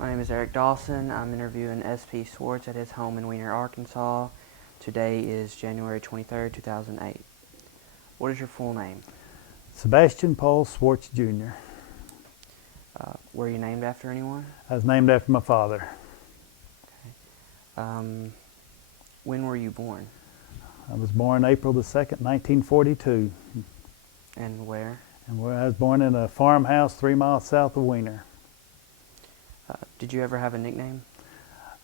My name is Eric Dawson. I'm interviewing P Schwarz at his home in Weiner, Arkansas. Today is January 23rd, 2008. What is your full name? Sebastian Paul Schwarz Jr. Were you named after anyone? I was named after my father. When were you born? I was born April the 2nd, 1942. And where? And I was born in a farmhouse 3 miles south of Weiner. Did you ever have a nickname?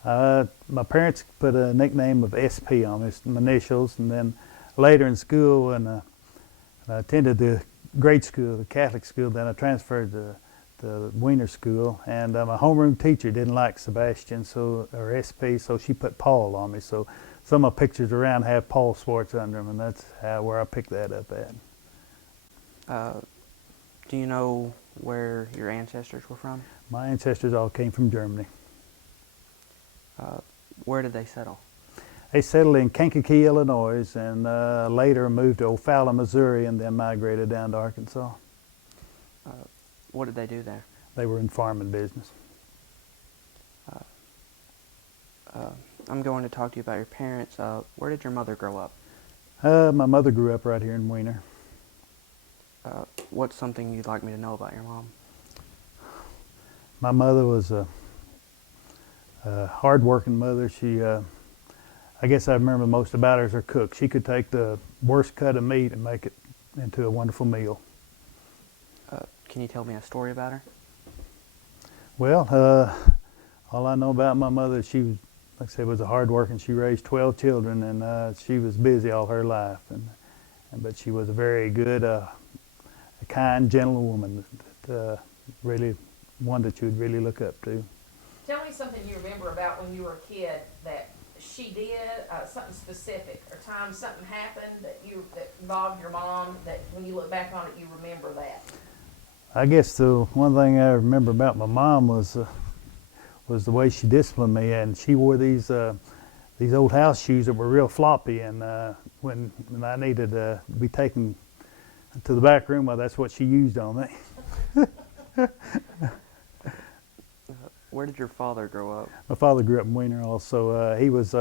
My parents put a nickname of SP on me, my initials, and then later in school, when I attended the grade school, the Catholic school, then I transferred to the Weiner school, and my homeroom teacher didn't like Sebastian, or SP, so she put Paul on me. So some of my pictures around have Paul Schwarz under them, and that's where I picked that up at. Do you know where your ancestors were from? My ancestors all came from Germany. Where did they settle? They settled in Kankakee, Illinois, and later moved to O'Fallon, Missouri, and then migrated down to Arkansas. What did they do there? They were in farming business. I'm going to talk to you about your parents. Where did your mother grow up? My mother grew up right here in Weiner. What's something you'd like me to know about your mom? My mother was a hard-working mother. She, I guess I remember most about her as her cook. She could take the worst cut of meat and make it into a wonderful meal. Can you tell me a story about her? Well, all I know about my mother, she was, like I said, was a hard-working. She raised 12 children, and she was busy all her life. But she was a very good, a kind, gentle woman. That, really one that you would really look up to. Tell me something you remember about when you were a kid that she did, something specific, or time something happened that involved your mom, that when you look back on it, you remember that. I guess the one thing I remember about my mom was the way she disciplined me, and she wore these old house shoes that were real floppy, and when I needed to be taken to the back room, well, that's what she used on me. Where did your father grow up? My father grew up in Weiner also. He was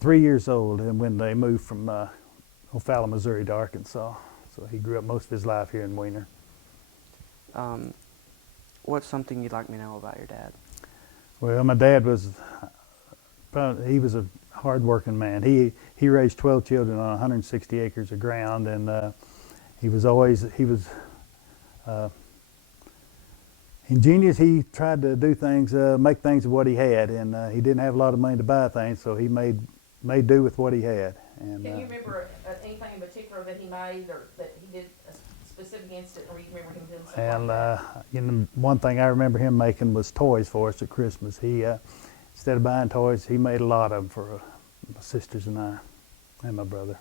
3 years old and when they moved from O'Fallon, Missouri to Arkansas. So he grew up most of his life here in Weiner. What's something you'd like me to know about your dad? Well, my dad was, he was a hard-working man. He raised 12 children on 160 acres of ground, and he was ingenious. He tried to do things, make things with what he had, and he didn't have a lot of money to buy things, so he made do with what he had. And, can you remember anything in particular that he made, or that he did a specific instant, or you remember him doing something and like that? you know, one thing I remember him making was toys for us at Christmas. He instead of buying toys, he made a lot of them for my sisters and I, and my brother.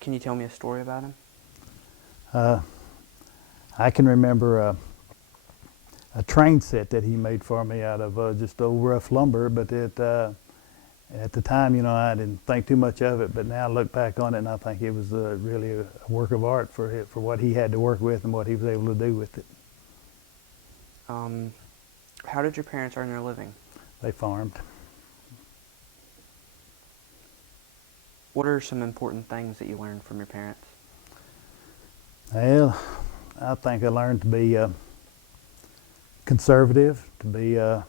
Can you tell me a story about him? I can remember a train set that he made for me out of just old rough lumber, but at the time, you know, I didn't think too much of it, but now I look back on it and I think it was really a work of art for what he had to work with and what he was able to do with it. How did your parents earn their living? They farmed. What are some important things that you learned from your parents? Well, I think I learned to be conservative, to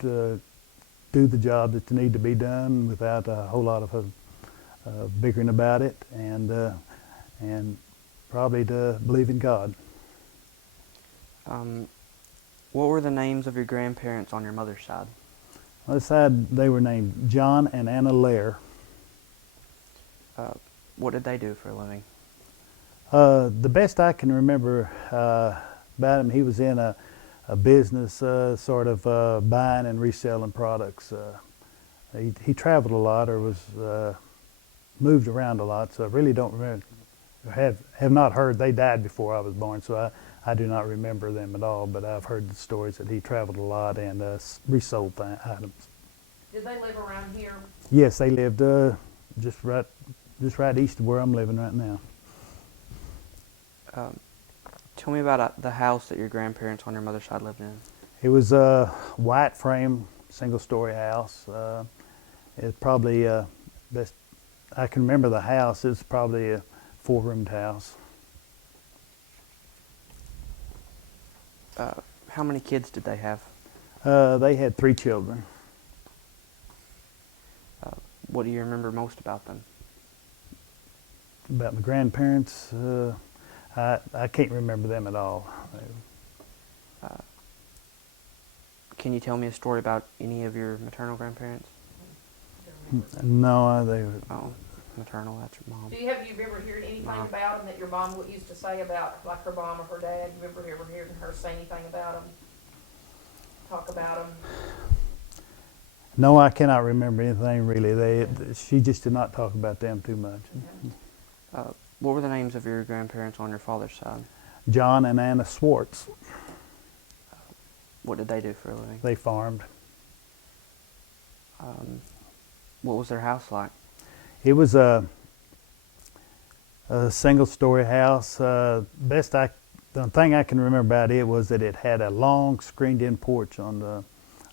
do the job that need to be done without a whole lot of bickering about it, and probably to believe in God. What were the names of your grandparents on your mother's side? On this side, they were named John and Anna Lair. What did they do for a living? The best I can remember about him, he was in a business sort of buying and reselling products. He traveled a lot, or was moved around a lot, so I really don't remember, have not heard. They died before I was born, so I do not remember them at all, but I've heard the stories that he traveled a lot and resold items. Did they live around here? Yes, they lived just right east of where I'm living right now. Tell me about the house that your grandparents on your mother's side lived in. It was a white frame, single-story house. It probably best I can remember the house. It was probably a 4-roomed house. How many kids did they have? They had 3 children. What do you remember most about them? About my grandparents, I can't remember them at all. Can you tell me a story about any of your maternal grandparents? No, they were. Oh, maternal, that's your mom. Do you ever heard anything No. about them that your mom used to say about, like her mom or her dad? You ever hearing her say anything about them? Talk about them? No, I cannot remember anything really. She just did not talk about them too much. What were the names of your grandparents on your father's side? John and Anna Schwarz. What did they do for a living? They farmed. What was their house like? It was a single-story house. The thing I can remember about it was that it had a long screened-in porch on the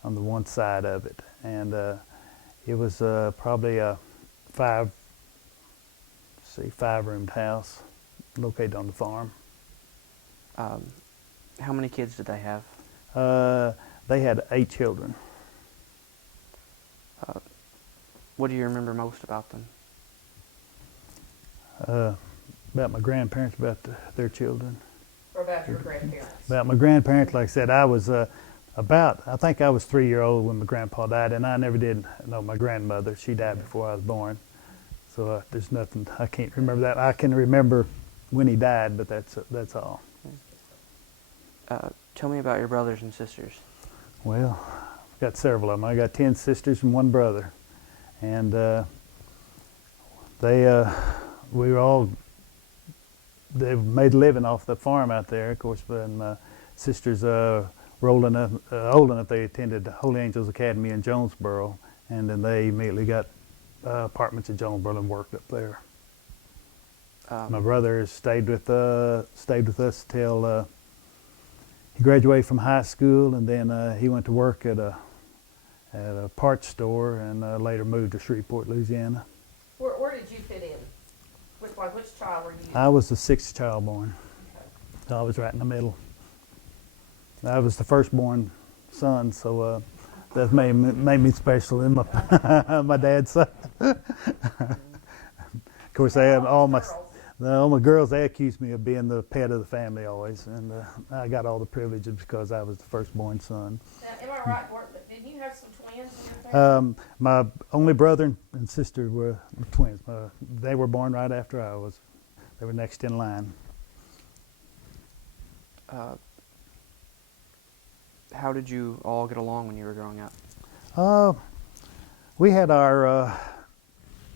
one side of it, and it was probably a 5-roomed house located on the farm. How many kids did they have? They had 8 children. What do you remember most about them? About my grandparents, about their children. Or about your grandparents? About my grandparents, like I said, I think I was 3-year-old when my grandpa died, and I never did know my grandmother. She died before I was born. So there's nothing, I can't remember that. I can remember when he died, but that's all. Tell me about your brothers and sisters. Well, I've got several of them. I got 10 sisters and 1 brother. And they made a living off the farm out there. Of course, when my sisters were old enough, they attended Holy Angels Academy in Jonesboro, and then they immediately got apartments in Jonesboro and worked up there. My brother stayed with us till he graduated from high school, and then he went to work at a parts store, and later moved to Shreveport, Louisiana. Where did you fit in? Which child were you? I was the 6th child born. Okay. So I was right in the middle. I was the firstborn son, so that made me special in my dad's side. Of course, they had all my girls. They accused me of being the pet of the family always, and I got all the privileges because I was the firstborn son. Now, am I right? Didn't you have some twins in your family? My only brother and sister were twins. They were born right after I was. They were next in line. How did you all get along when you were growing up? We had our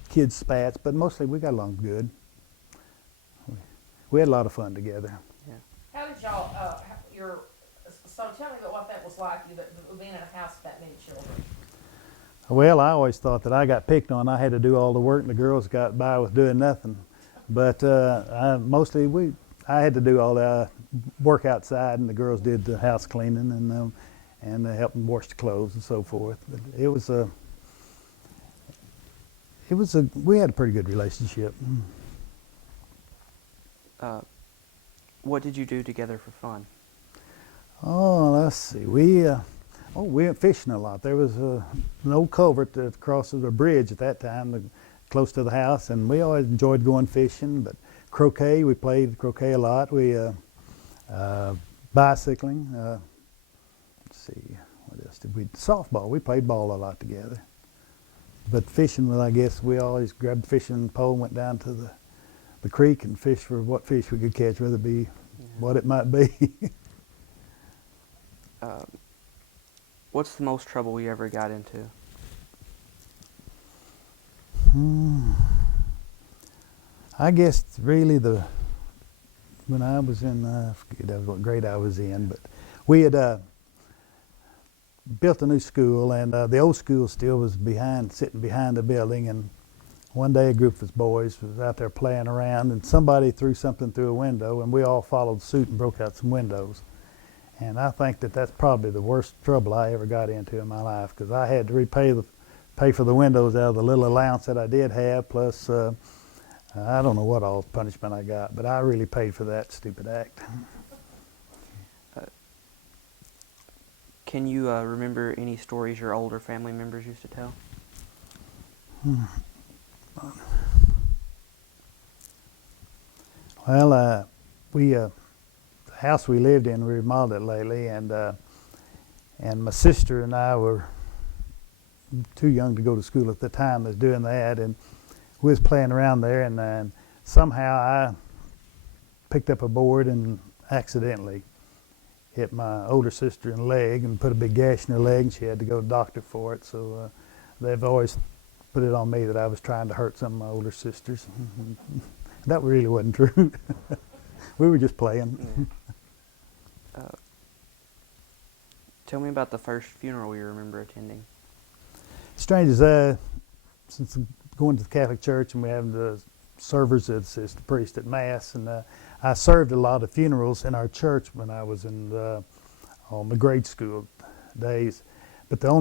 kids' spats, but mostly we got along good. We had a lot of fun together. Yeah. How did y'all, so tell me about what that was like, being in a house with that many children. Well, I always thought that I got picked on. I had to do all the work, and the girls got by with doing nothing. But I had to do all the work outside, and the girls did the house cleaning and helped them wash the clothes and so forth. But we had a pretty good relationship. What did you do together for fun? Oh, let's see. We went fishing a lot. There was an old culvert that crosses a bridge at that time, close to the house, and we always enjoyed going fishing. But croquet, we played croquet a lot. We bicycling. Let's see, what else did we? Softball. We played ball a lot together. But fishing, well, I guess we always grabbed the fishing pole and went down to the creek and fished for what fish we could catch, whether it be what it might be. What's the most trouble you ever got into? I guess really when I was in, I forget what grade I was in, but we had built a new school, and the old school still was sitting behind the building, and one day a group of us boys was out there playing around, and somebody threw something through a window, and we all followed suit and broke out some windows. And I think that that's probably the worst trouble I ever got into in my life, because I had to pay for the windows out of the little allowance that I did have, plus I don't know what all punishment I got, but I really paid for that stupid act. Can you remember any stories your older family members used to tell? Well, the house we lived in, we remodeled it lately, and my sister and I were too young to go to school at the time as doing that, and we was playing around there, and somehow I picked up a board and accidentally hit my older sister in the leg and put a big gash in her leg, and she had to go to the doctor for it. So they've always put it on me that I was trying to hurt some of my older sisters. That really wasn't true. We were just playing. Yeah. Tell me about the first funeral you remember attending. Strange as since going to the Catholic Church and we have the servers as the priest at Mass, and I served a lot of funerals in our church when I was in the grade school days. But the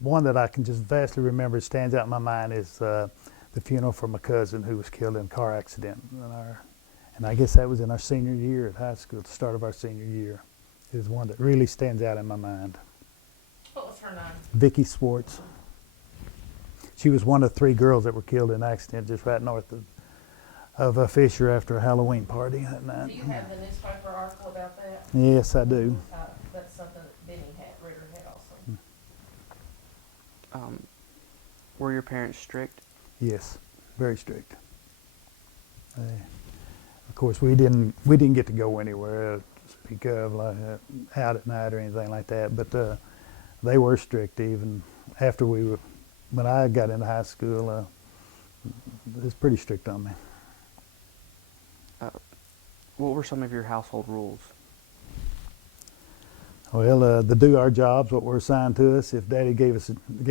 one that I can just vastly remember stands out in my mind is the funeral for my cousin who was killed in a car accident. And I guess that was in our senior year at high school, the start of our senior year. It is one that really stands out in my mind. What was her name? P Schwarz. She was one of 3 girls that were killed in an accident just right north of Fisher after a Halloween party that night. Do you have the newspaper article about that? Yes, I do. That's something that Benny Ritter had also. Were your parents strict? Yes, very strict. Of course, we didn't get to go anywhere to speak of, like out at night or anything like that. But they were strict even after when I got into high school. It was pretty strict on me. What were some of your household rules? Well, to do our jobs, what were assigned to us. If Daddy gave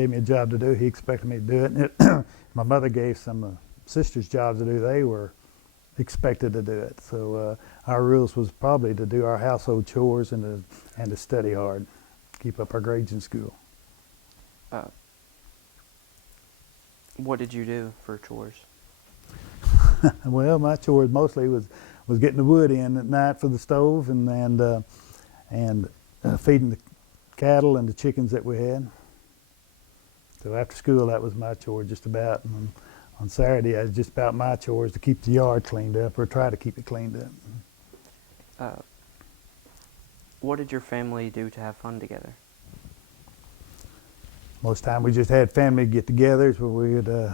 me a job to do, he expected me to do it. My mother gave some sisters jobs to do. They were expected to do it. So our rules was probably to do our household chores and to study hard, keep up our grades in school. What did you do for chores? Well, my chores mostly was getting the wood in at night for the stove and feeding the cattle and the chickens that we had. So after school, that was my chore just about. And on Saturday, it was just about my chores to keep the yard cleaned up or try to keep it cleaned up. What did your family do to have fun together? Most time we just had family get-togethers where we would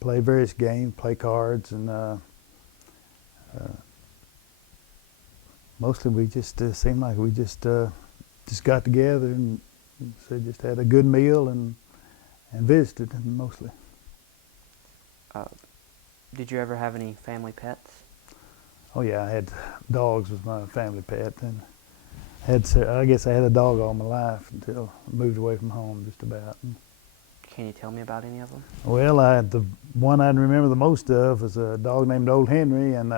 play various games, play cards, and mostly we just seemed like we just got together and so just had a good meal and visited mostly. Did you ever have any family pets? Oh yeah, I had dogs was my family pet, and I guess I had a dog all my life until I moved away from home just about. Can you tell me about any of them? Well, the one I remember the most of was a dog named Old Henry, and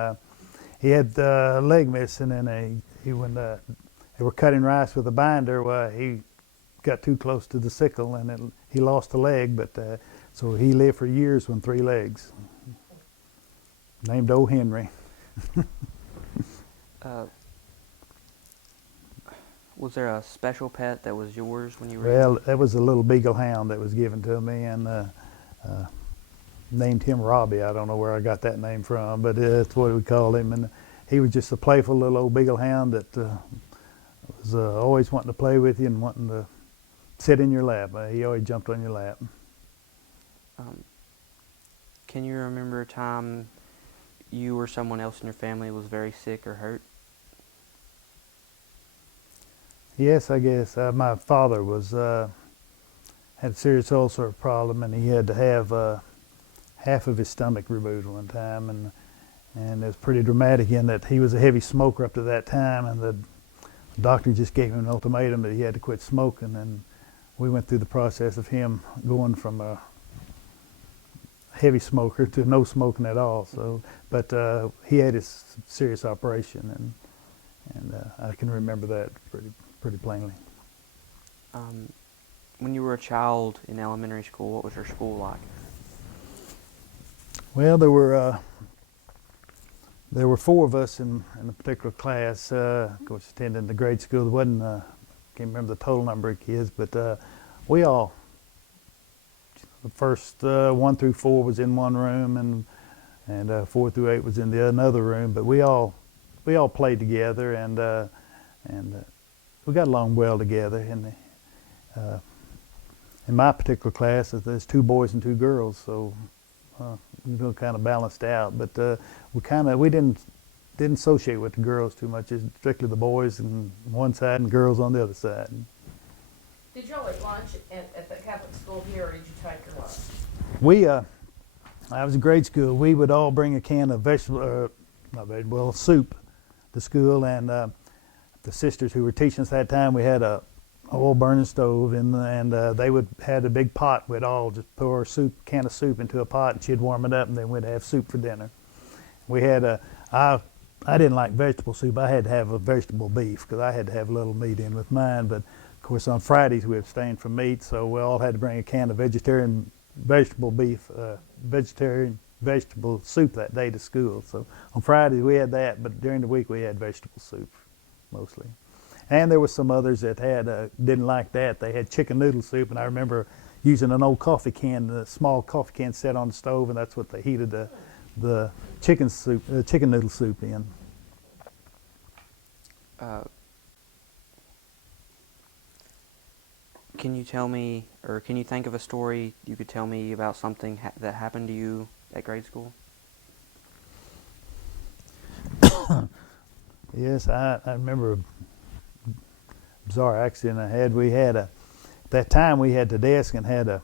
he had a leg missing, and when they were cutting rice with a binder, well, he got too close to the sickle, and he lost a leg, but so he lived for years with 3 legs. Named Old Henry. Was there a special pet that was yours when you were? Well, that was a little beagle hound that was given to me, and named him Robbie. I don't know where I got that name from, but that's what we called him. And he was just a playful little old beagle hound that was always wanting to play with you and wanting to sit in your lap. He always jumped on your lap. Can you remember a time you or someone else in your family was very sick or hurt? Yes, I guess. My father had a serious ulcer problem, and he had to have half of his stomach removed one time, and it was pretty dramatic in that he was a heavy smoker up to that time, and the doctor just gave him an ultimatum that he had to quit smoking, and we went through the process of him going from a heavy smoker to no smoking at all. So, but he had his serious operation, and I can remember that pretty plainly. When you were a child in elementary school, what was your school like? Well, there were 4 of us in a particular class. Of course, attending the grade school. There wasn't can't remember the total number of kids, but we all, the first 1 through 4 was in one room, and 4 through 8 was in the another room. But we all played together, and we got along well together. In my particular class, there's 2 boys and 2 girls, so we were kind of balanced out. But we didn't associate with the girls too much. It's strictly the boys on one side and girls on the other side. Did y'all eat lunch at the Catholic school here, or did you take your lunch? We, I was in grade school. We would all bring a can of soup to school, and the sisters who were teaching us that time, we had a oil burning stove, and they had a big pot. We'd all just pour a can of soup into a pot, and she'd warm it up, and then we'd have soup for dinner. We had I didn't like vegetable soup. I had to have a vegetable beef because I had to have a little meat in with mine. But of course, on Fridays we abstained from meat, so we all had to bring a can of vegetarian vegetable soup that day to school. So on Fridays we had that, but during the week we had vegetable soup mostly. And there were some others that didn't like that. They had chicken noodle soup, and I remember using an old coffee can, a small coffee can set on the stove, and that's what they heated the chicken noodle soup in. Can you tell me, or can you think of a story you could tell me about something that happened to you at grade school? Yes, I remember a bizarre accident I had. At that time we had the desk and had a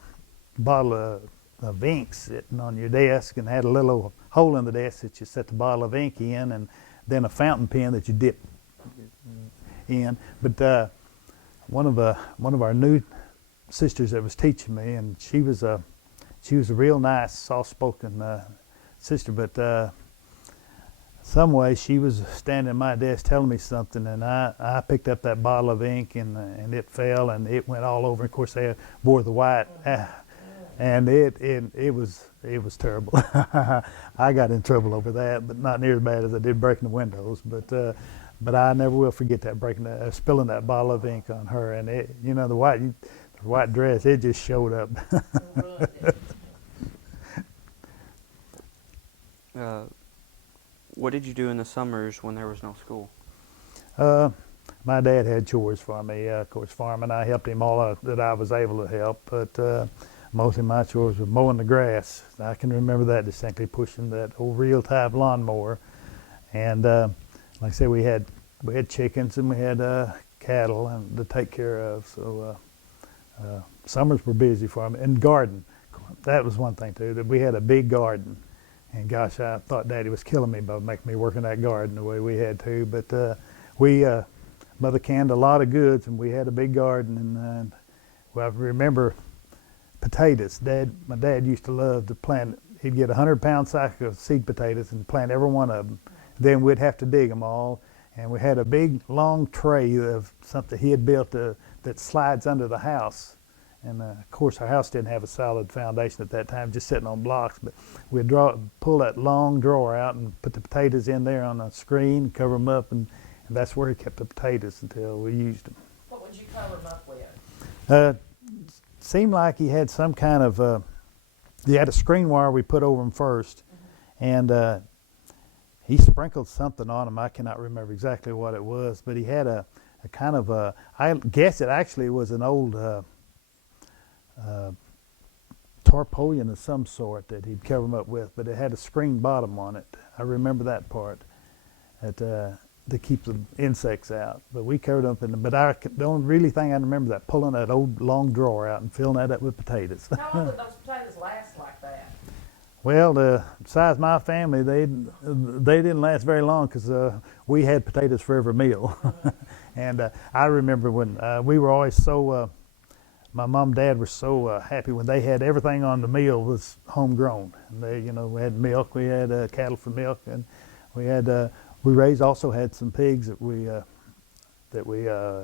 bottle of ink sitting on your desk, and had a little hole in the desk that you set the bottle of ink in, and then a fountain pen that you dip in. But one of our new sisters that was teaching me, and she was a real nice, soft-spoken sister, but some way she was standing at my desk telling me something, and I picked up that bottle of ink, and it fell, and it went all over. Of course, they wore the white, and it was terrible. I got in trouble over that, but not near as bad as I did breaking the windows. But I never will forget that spilling that bottle of ink on her, and the white dress, it just showed up. What did you do in the summers when there was no school? My dad had chores for me. Of course, farming, I helped him all that I was able to help, but mostly my chores were mowing the grass. I can remember that distinctly, pushing that old reel-type lawnmower. And like I said, we had chickens, and we had cattle to take care of. So summers were busy for me. And garden, that was one thing too, that we had a big garden. And gosh, I thought Daddy was killing me by making me work in that garden the way we had to. But Mother canned a lot of goods, and we had a big garden. And well, I remember potatoes. My dad used to love to plant. He'd get a 100-pound sack of seed potatoes and plant every one of them. Then we'd have to dig them all. And we had a big, long tray of something he had built that slides under the house. And of course, our house didn't have a solid foundation at that time, just sitting on blocks. But we'd pull that long drawer out and put the potatoes in there on a screen, cover them up, and that's where he kept the potatoes until we used them. What would you cover them up with? Seemed like he had some kind of, he had a screen wire we put over them first, and he sprinkled something on them. I cannot remember exactly what it was, but he had a kind of I guess it actually was an old tarpaulin of some sort that he'd cover them up with, but it had a screen bottom on it. I remember that part, to keep the insects out. But we covered up the only really thing I remember that pulling that old long drawer out and filling that up with potatoes. How long did those potatoes last like that? Well, the size of my family, they didn't last very long because we had potatoes for every meal. And I remember when we were always so my mom and dad were so happy when they had everything on the meal was homegrown. And they, we had milk, we had cattle for milk, and we had also had some pigs that we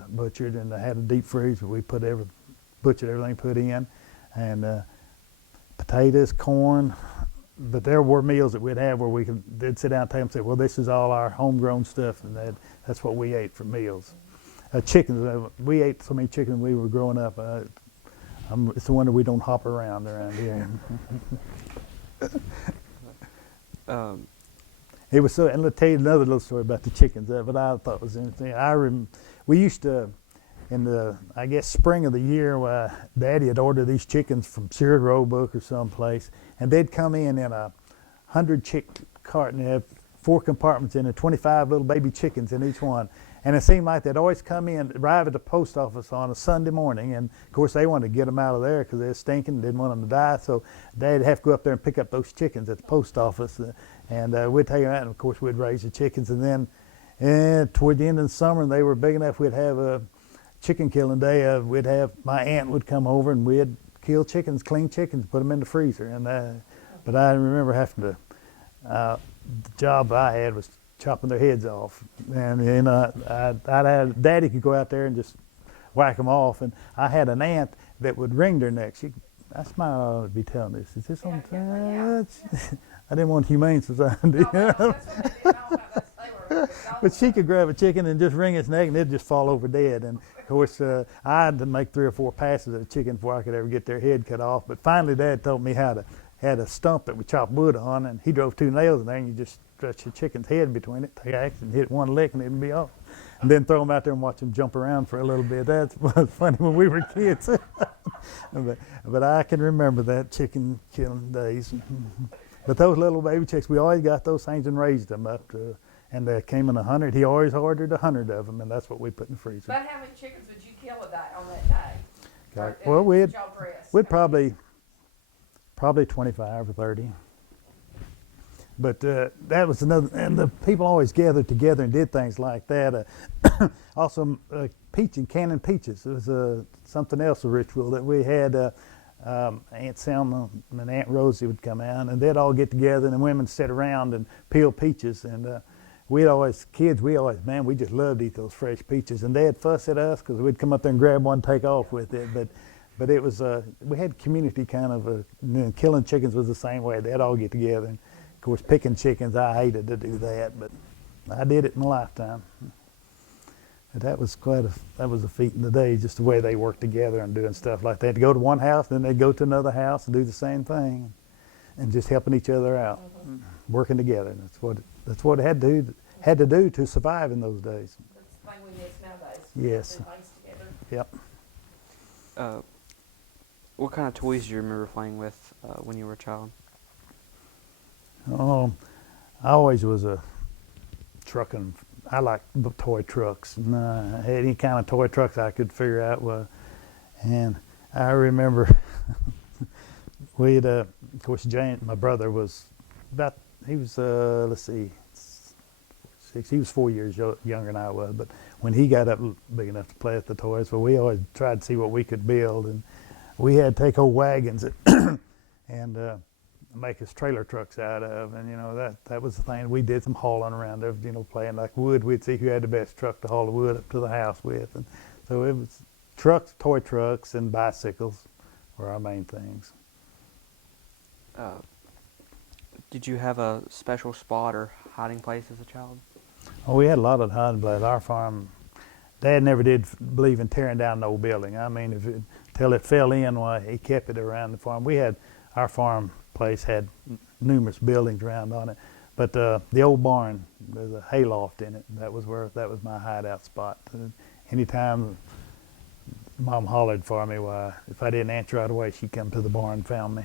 butchered and had a deep freeze where we butchered everything put in, and potatoes, corn. But there were meals that we'd have where they'd sit down at the table and say, well, this is all our homegrown stuff, and that's what we ate for meals. Chickens, we ate so many chickens when we were growing up. It's a wonder we don't hop around here. It was so, and I'll tell you another little story about the chickens that I thought was interesting. We used to, in the, I guess, spring of the year, Daddy had ordered these chickens from Sears Roebuck or someplace, and they'd come in a 100-chick cart, and they have 4 compartments in it, 25 little baby chickens in each one. And it seemed like they'd always arrive at the post office on a Sunday morning, and of course they wanted to get them out of there because they were stinking, didn't want them to die, so Dad'd have to go up there and pick up those chickens at the post office, and we'd take them out, and of course we'd raise the chickens, and then toward the end of the summer, and they were big enough, we'd have a chicken killing day. My aunt would come over, and we'd kill chickens, clean chickens, put them in the freezer, but I remember having to, the job I had was chopping their heads off, and Daddy could go out there and just whack them off, and I had an aunt that would wring their neck. I smile I ought to be telling this. Is this on touch? I didn't want Humane Society. But she could grab a chicken and just wring its neck, and it'd just fall over dead. And of course, I had to make 3 or 4 passes at a chicken before I could ever get their head cut off. But finally, Dad taught me had a stump that we chop wood on, and he drove 2 nails in there, and you just stretch the chicken's head between it, take axe and hit it 1 lick, and it'd be off. And then throw them out there and watch them jump around for a little bit. That was funny when we were kids. but I can remember that chicken killing days. But those little baby chicks, we always got those things and raised them up to, and they came in 100. He always ordered 100 of them, and that's what we put in the freezer. But how many chickens would you kill a day on that day? Okay. Well, we'd probably 25 or 30. But that was another, and the people always gathered together and did things like that. Also, canning peaches. It was something else, a ritual that we had. Aunt Selma and Aunt Rosie would come out, and they'd all get together, and the women sit around and peel peaches. And we just loved to eat those fresh peaches. And they'd fuss at us because we'd come up there and grab one, take off with it. But it was, we had community kind of, killing chickens was the same way. They'd all get together. And of course, picking chickens, I hated to do that, but I did it in my lifetime. But that was a feat in the day, just the way they worked together and doing stuff like that. They'd go to one house, then they'd go to another house and do the same thing, and just helping each other out, working together. That's what it had to do to survive in those days. That's the thing we miss nowadays. Yes. Things together. Yep. What kind of toys do you remember playing with when you were a child? I always was a trucking. I liked toy trucks. And, any kind of toy trucks I could figure out. And I remember of course, Jane, my brother was he was 6. He was 4 years younger than I was. But when he got up big enough to play with the toys, we always tried to see what we could build. And we had to take old wagons and make us trailer trucks out of, and that was the thing. We did some hauling around there, playing like wood. We'd see who had the best truck to haul the wood up to the house with, and so it was trucks, toy trucks, and bicycles were our main things. Did you have a special spot or hiding place as a child? Oh, we had a lot of hiding places. Our farm, Dad never did believe in tearing down the old building. I mean, till it fell in, he kept it around the farm. Our farm place had numerous buildings around on it, but the old barn, there's a hayloft in it. That was my hideout spot. Anytime Mom hollered for me, if I didn't answer right away, she'd come to the barn and found me.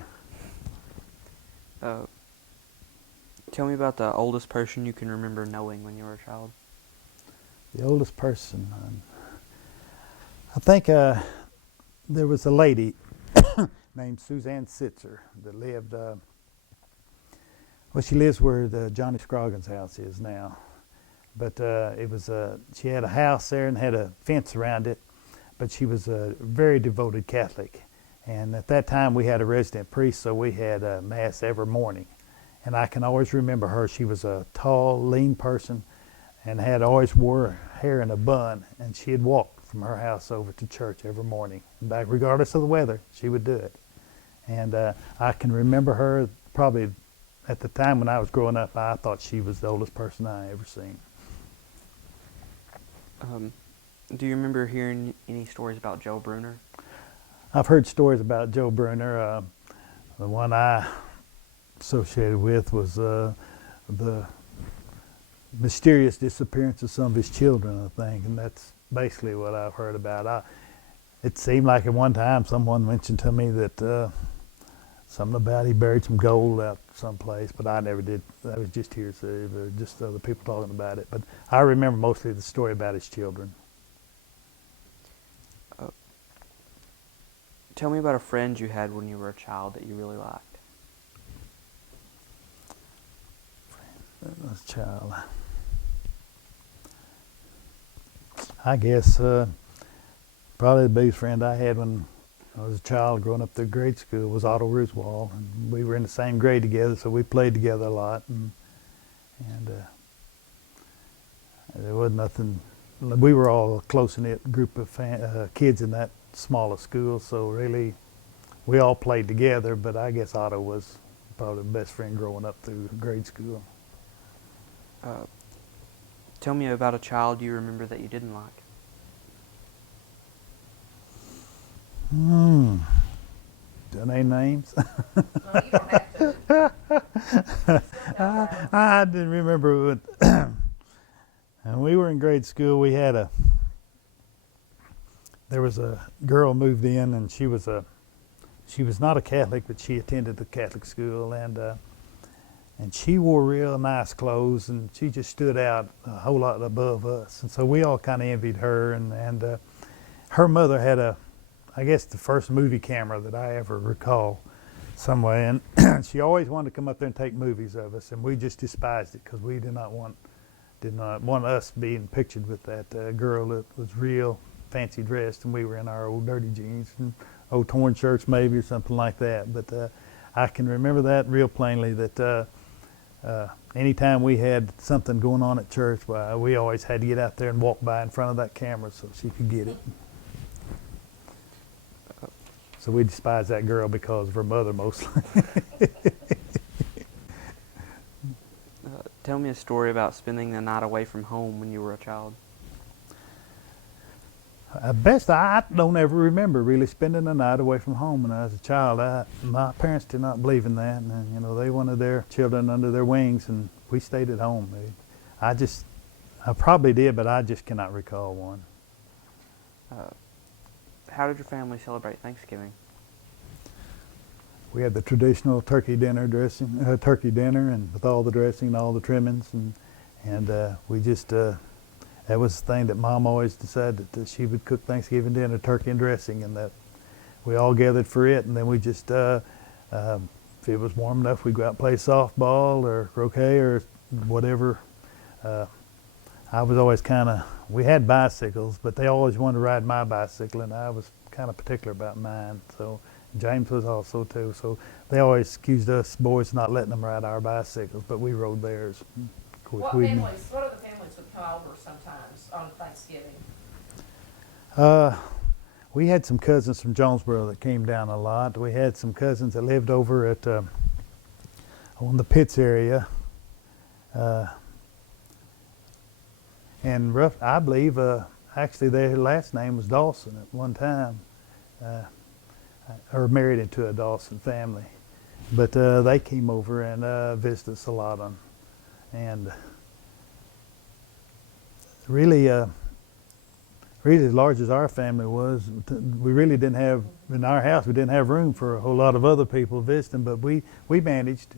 Tell me about the oldest person you can remember knowing when you were a child. The oldest person, I think there was a lady named Suzanne Sitzer that lived, she lives where the Johnny Scroggins house is now. But she had a house there and had a fence around it. but she was a very devoted Catholic. And at that time, we had a resident priest, so we had a mass every morning. And I can always remember her. She was a tall, lean person, and had always wore her hair in a bun. And she'd walk from her house over to church every morning. Back, regardless of the weather, she would do it. And I can remember her probably at the time when I was growing up. I thought she was the oldest person I ever seen. Do you remember hearing any stories about Joe Bruner? I've heard stories about Joe Bruner. The one I associated with was the mysterious disappearance of some of his children, I think, and that's basically what I've heard about. It seemed like at one time someone mentioned to me that something about he buried some gold out someplace, but I never did. That was just hearsay, just other people talking about it. But I remember mostly the story about his children. Tell me about a friend you had when you were a child that you really liked. As a child, I guess probably the biggest friend I had when I was a child growing up through grade school was Otto Rooswald, and we were in the same grade together, so we played together a lot, and there was nothing. We were all a close-knit group of kids in that smaller school, so really we all played together, but I guess Otto was probably the best friend growing up through grade school. Tell me about a child you remember that you didn't like. Do I name names? No, you don't have to. I didn't remember. And we were in grade school. There was a girl moved in, and she was not a Catholic, but she attended the Catholic school, and she wore real nice clothes, and she just stood out a whole lot above us. And so we all kind of envied her, and her mother had I guess the first movie camera that I ever recall somewhere, and she always wanted to come up there and take movies of us, and we just despised it because we did not want us being pictured with that girl that was real fancy dressed, and we were in our old dirty jeans and old torn shirts maybe or something like that. But I can remember that real plainly, that anytime we had something going on at church, we always had to get out there and walk by in front of that camera so she could get it. So we despised that girl because of her mother mostly. Tell me a story about spending the night away from home when you were a child. Best, I don't ever remember really spending the night away from home when I was a child. My parents did not believe in that, and they wanted their children under their wings, and we stayed at home. I probably did, but I just cannot recall one. How did your family celebrate Thanksgiving? We had the traditional turkey dinner and with all the dressing and all the trimmings, and we just that was the thing that Mom always decided, that she would cook Thanksgiving dinner, turkey and dressing, and that we all gathered for it. And then we just if it was warm enough, we'd go out and play softball or croquet or whatever. I was always we had bicycles, but they always wanted to ride my bicycle, and I was kind of particular about mine. So James was also too. So they always accused us boys of not letting them ride our bicycles, but we rode theirs. Of course, What other families would come over sometimes on Thanksgiving? We had some cousins from Jonesboro that came down a lot. We had some cousins that lived over at on the Pitts area. And I believe actually their last name was Dawson at one time, or married into a Dawson family. But they came over and visited us a lot, and really as large as our family was, we really didn't have, in our house, we didn't have room for a whole lot of other people visiting, but we managed.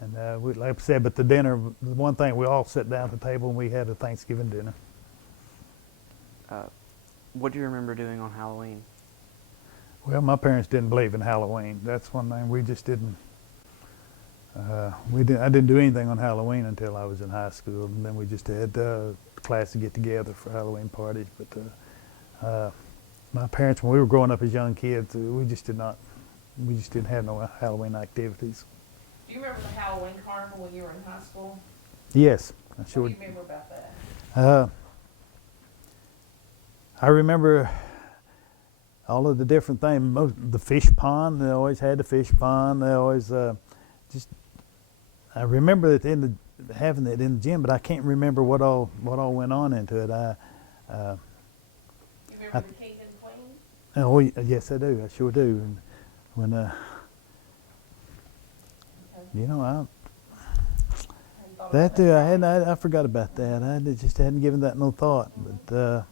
And like I said, but the dinner, the one thing, we all sat down at the table and we had a Thanksgiving dinner. What do you remember doing on Halloween? Well, my parents didn't believe in Halloween. That's one thing we just didn't. I didn't do anything on Halloween until I was in high school, and then we just had class to get together for Halloween parties. But my parents, when we were growing up as young kids, we just didn't have no Halloween activities. Do you remember the Halloween carnival when you were in high school? Yes, I What sure. do you remember about that? I remember all of the different things. The fish pond, they always had the fish pond. They always I remember it having it in the gym, but I can't remember what all went on into it. You remember the king and queen? Oh yes, I do. I sure do. And when Okay. you know, Hadn't thought about I forgot about that. I just hadn't given that no thought. But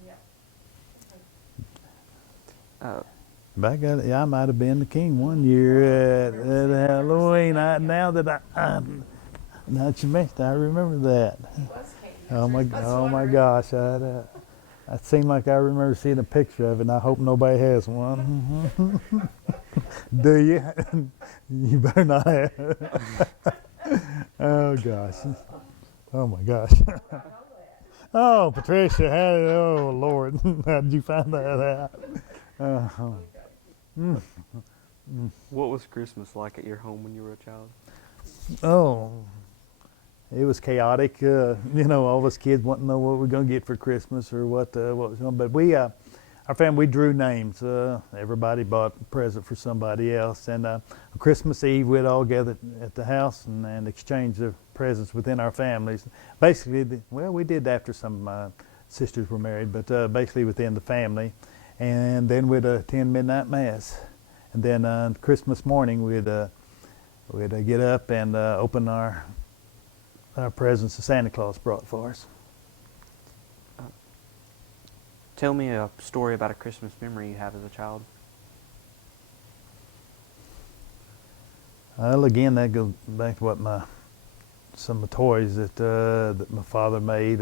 Uh, I might have been the king one year at Halloween. Now that you mentioned, I remember that. He was king. Oh my Wondering. gosh! It seemed like I remember seeing a picture of it, and I hope nobody has one. Do you? You better not have. Oh gosh! Oh my gosh! Oh, Patricia, oh Lord, how did you find that out? what was Christmas like at your home when you were a child? Oh, it was chaotic. You know, all of us kids wanting to know what we're going to get for Christmas or what was going. But our family, we drew names. Everybody bought a present for somebody else, and on Christmas Eve we'd all gather at the house and exchange the presents within our families. Basically, we did after some of my sisters were married, but basically within the family. And then we'd attend midnight mass, and then on Christmas morning we'd get up and open our presents that Santa Claus brought for us. Tell me a story about a Christmas memory you have as a child. Well, again, that goes back to what some of the toys that my father made.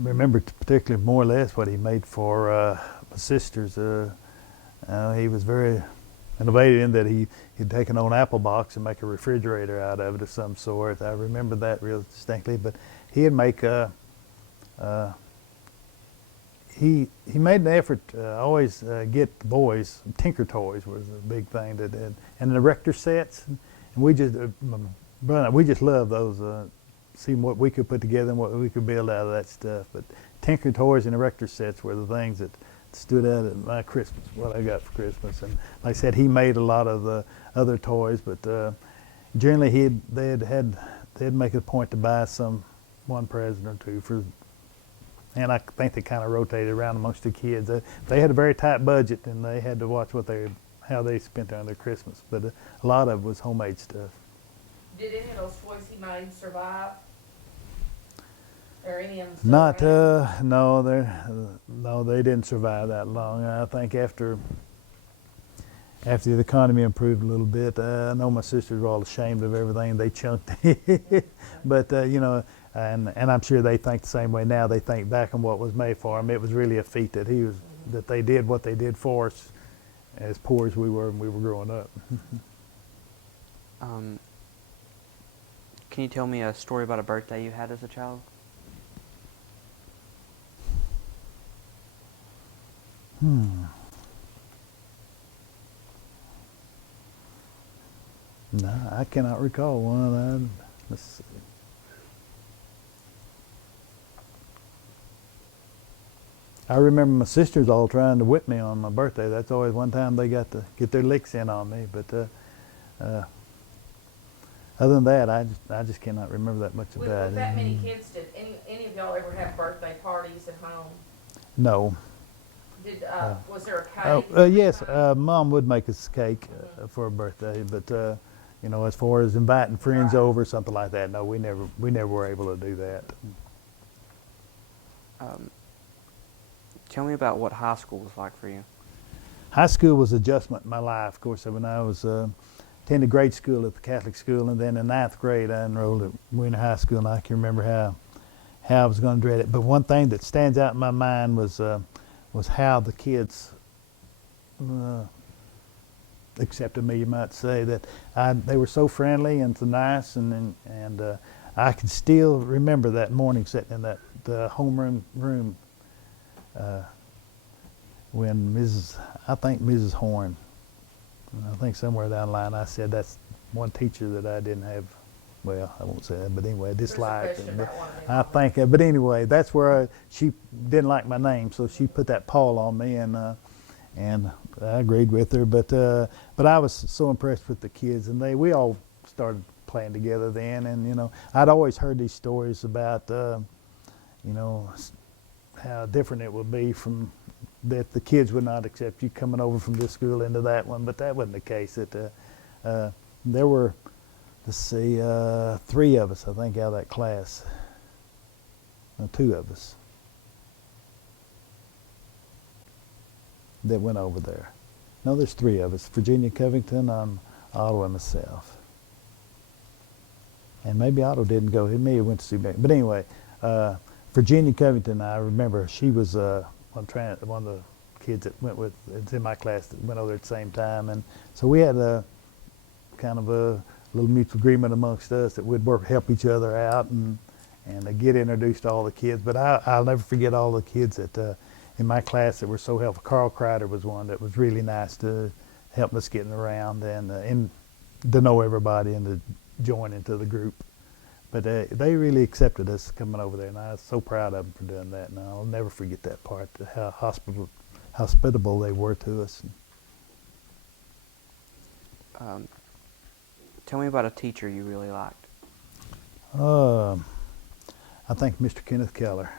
Remember particularly more or less what he made for my sisters. He was very innovative in that he'd take an old apple box and make a refrigerator out of it of some sort. I remember that real distinctly. But he'd make he made an effort to always get the boys. Tinker toys was a big thing that did, and the erector sets. And we just my brother and I, we just loved those. Seeing what we could put together and what we could build out of that stuff. But Tinker toys and erector sets were the things that stood out at my Christmas, what I got for Christmas. And like I said, he made a lot of the other toys, but generally they'd make it a point to buy one present or two for, and I think they kind of rotated around amongst the kids. They had a very tight budget and they had to watch how they spent on their Christmas, but a lot of it was homemade stuff. Did any of those toys he made survive? Or any of them still Not, around? no, they didn't survive that long. I think after the economy improved a little bit, I know my sisters were all ashamed of everything they chunked it. But, you know, and I'm sure they think the same way now. They think back on what was made for them. It was really a feat that that they did what they did for us, as poor as we were when we were growing up. Can you tell me a story about a birthday you had as a child? No, I cannot recall one. Let's see. I remember my sisters all trying to whip me on my birthday. That's always one time they got to get their licks in on me. But other than that, I just cannot remember that much With about it. that many kids, did any of y'all ever have birthday parties at home? No. Did was there a cake? Yes, Mom would make us cake for a birthday, but you know, as far as inviting friends Right. over, something like that, no, we never were able to do that. Tell me about what high school was like for you. High school was an adjustment in my life. Of course, when I was attended grade school at the Catholic school, and then in ninth grade I enrolled at Wiener High School, and I can remember how I was going to dread it. But one thing that stands out in my mind was how the kids accepted me. You might say that they were so friendly and so nice, and I can still remember that morning sitting in that homeroom room when I think Mrs. Horn, I think somewhere down the line I said that's one teacher that I didn't have, well, I won't say that, but anyway, disliked. There's a question about one of them. I think, but anyway, that's where she didn't like my name, so she put that Paul on me, and I agreed with her. But I was so impressed with the kids, and we all started playing together then. And you know, I'd always heard these stories about you know, how different it would be from that the kids would not accept you coming over from this school into that one, but that wasn't the case. There were, let's see, 3 of us, I think, out of that class. No, 2 of us that went over there. No, there's 3 of us: Virginia, Covington, Otto, and myself. And maybe Otto didn't go. He may have went to see me. But anyway, Virginia Covington, I remember she was one of the kids that went with, it's in my class, that went over there at the same time. And so we had a kind of a little mutual agreement amongst us that we'd help each other out and get introduced to all the kids. But I'll never forget all the kids that in my class that were so helpful. Carl Kreider was one that was really nice to help us getting around and to know everybody and to join into the group. But they really accepted us coming over there, and I was so proud of them for doing that. And I'll never forget that part, how hospitable they were to us. Tell me about a teacher you really liked. I think Mr. Kenneth Keller.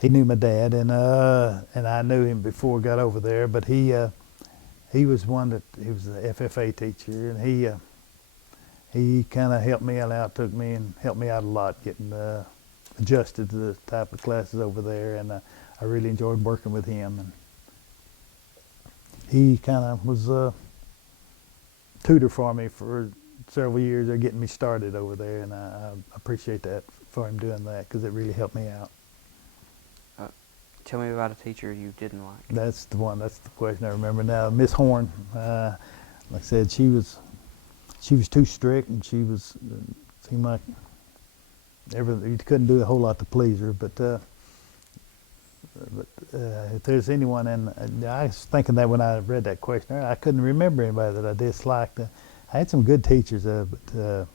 He knew my dad, and I knew him before I got over there. But he was one that he was the FFA teacher, and he kind of helped me out, took me and helped me out a lot, getting adjusted to the type of classes over there, and I really enjoyed working with him. And he kind of was a tutor for me for several years, getting me started over there, and I appreciate that for him doing that, because it really helped me out. Tell me about a teacher you didn't like. That's the one. That's the question I remember now. Miss Horn, like I said, she was too strict, and she seemed like you couldn't do a whole lot to please her. But if there's anyone, and I was thinking that when I read that question, I couldn't remember anybody that I disliked. I had some good teachers, but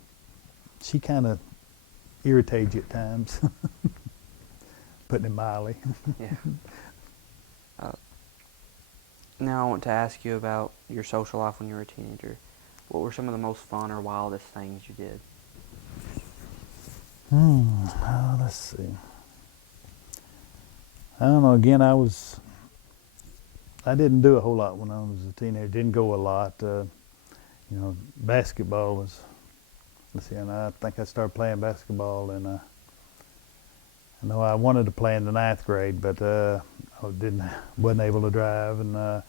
she kind of irritated you at times, putting it mildly. Yeah. Now I want to ask you about your social life when you were a teenager. What were some of the most fun or wildest things you did? Let's see. I don't know. Again, I didn't do a whole lot when I was a teenager. Didn't go a lot. You know, basketball was. Let's see. And I think I started playing basketball, and I know I wanted to play in the 9th grade, but I wasn't able to drive, and I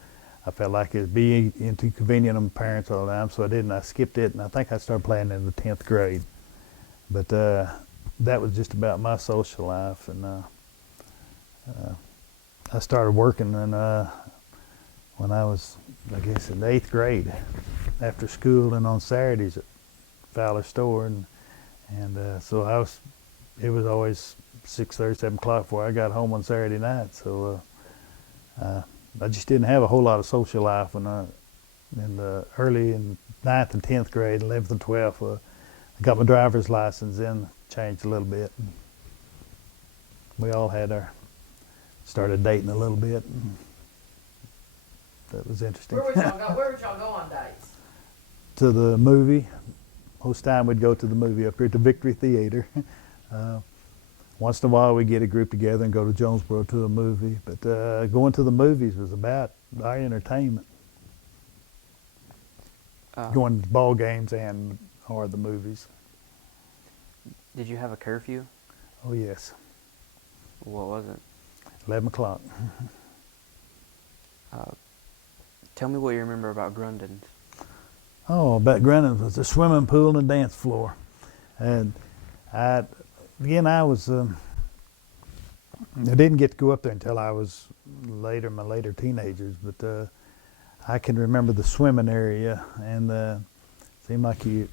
felt like it'd be inconvenient on my parents all the time, so I didn't. I skipped it, and I think I started playing in the 10th grade. But that was just about my social life, and I started working, and when I was, I guess, in the 8th grade, after school and on Saturdays at Fowler Store, and so it was always 6:30, 7 o'clock before I got home on Saturday night. So I just didn't have a whole lot of social life when in the early in 9th and 10th grade, 11th and 12th. I got my driver's license, then changed a little bit. We all started dating a little bit. That was interesting. Where would y'all go on dates? To the movie. Most time we'd go to the movie up here at the Victory Theater. Once in a while we'd get a group together and go to Jonesboro to a movie. But going to the movies was about our entertainment. Going to ball games or the movies. Did you have a curfew? Oh, yes. What was it? 11 o'clock. Tell me what you remember about Grundon's. Oh, about Grundon's was a swimming pool and a dance floor. And I didn't get to go up there until I was my later teenagers, but I can remember the swimming area, and it seemed like you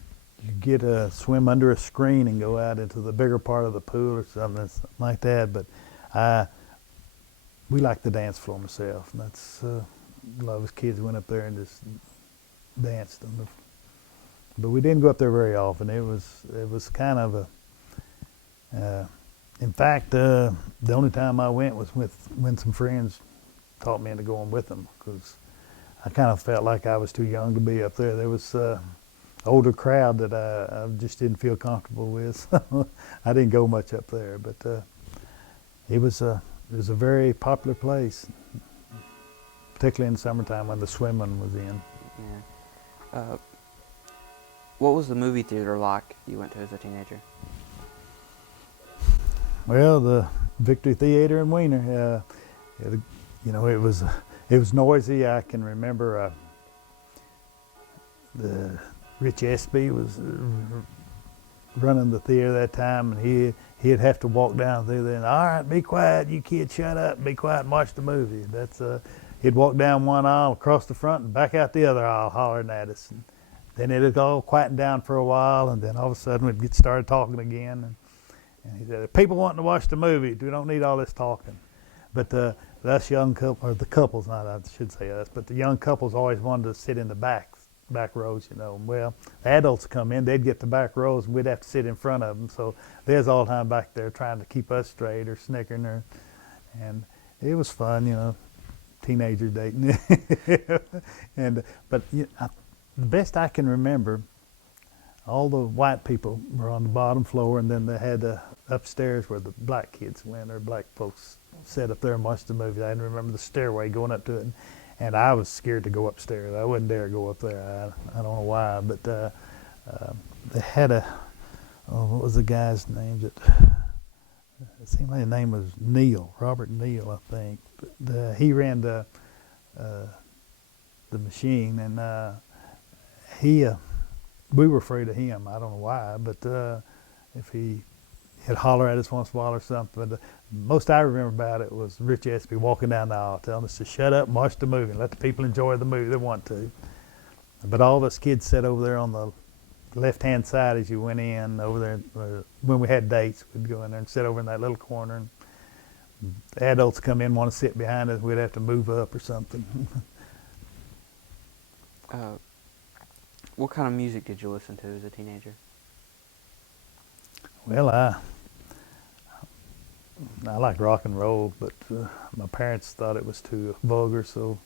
get a swim under a screen and go out into the bigger part of the pool or something like that. But we liked the dance floor myself. And that's a lot of us kids went up there and just danced. But we didn't go up there very often. It was kind of a. In fact, the only time I went was when some friends taught me into going with them, because I kind of felt like I was too young to be up there. There was older crowd that I just didn't feel comfortable with. I didn't go much up there, but it was a very popular place, particularly in the summertime when the swimming was in. Yeah. What was the movie theater like you went to as a teenager? Well, the Victory Theater in Wiener, it was noisy. I can remember the Rich Espy was running the theater that time, and he'd have to walk down through there and, all right, be quiet, you kids, shut up, be quiet and watch the movie. He'd walk down one aisle, across the front, and back out the other aisle, hollering at us. And then it'd all quieten down for a while, and then all of a sudden we'd get started talking again. And he said, people wanting to watch the movie, we don't need all this talking. But us young couple, or the couples, not I should say us, but the young couples always wanted to sit in the back rows, Well, the adults come in, they'd get the back rows, and we'd have to sit in front of them. So there's all the time back there trying to keep us straight or snickering, and it was fun, teenager dating. But the best I can remember, all the white people were on the bottom floor, and then they had upstairs where the black kids went, or black folks sat up there and watched the movie. I didn't remember the stairway going up to it, and I was scared to go upstairs. I wouldn't dare go up there. I don't know why, but they had what was the guy's name? It seemed like his name was Neal, Robert Neal, I think. But he ran the machine, and we were afraid of him. I don't know why, but if he'd holler at us once in a while or something. But most I remember about it was Rich Espy walking down the aisle telling us to shut up and watch the movie and let the people enjoy the movie they want to. But all of us kids sat over there on the left-hand side as you went in over there. When we had dates, we'd go in there and sit over in that little corner. And the adults come in, want to sit behind us, we'd have to move up or something. What kind of music did you listen to as a teenager? Well, I like rock and roll, but my parents thought it was too vulgar, so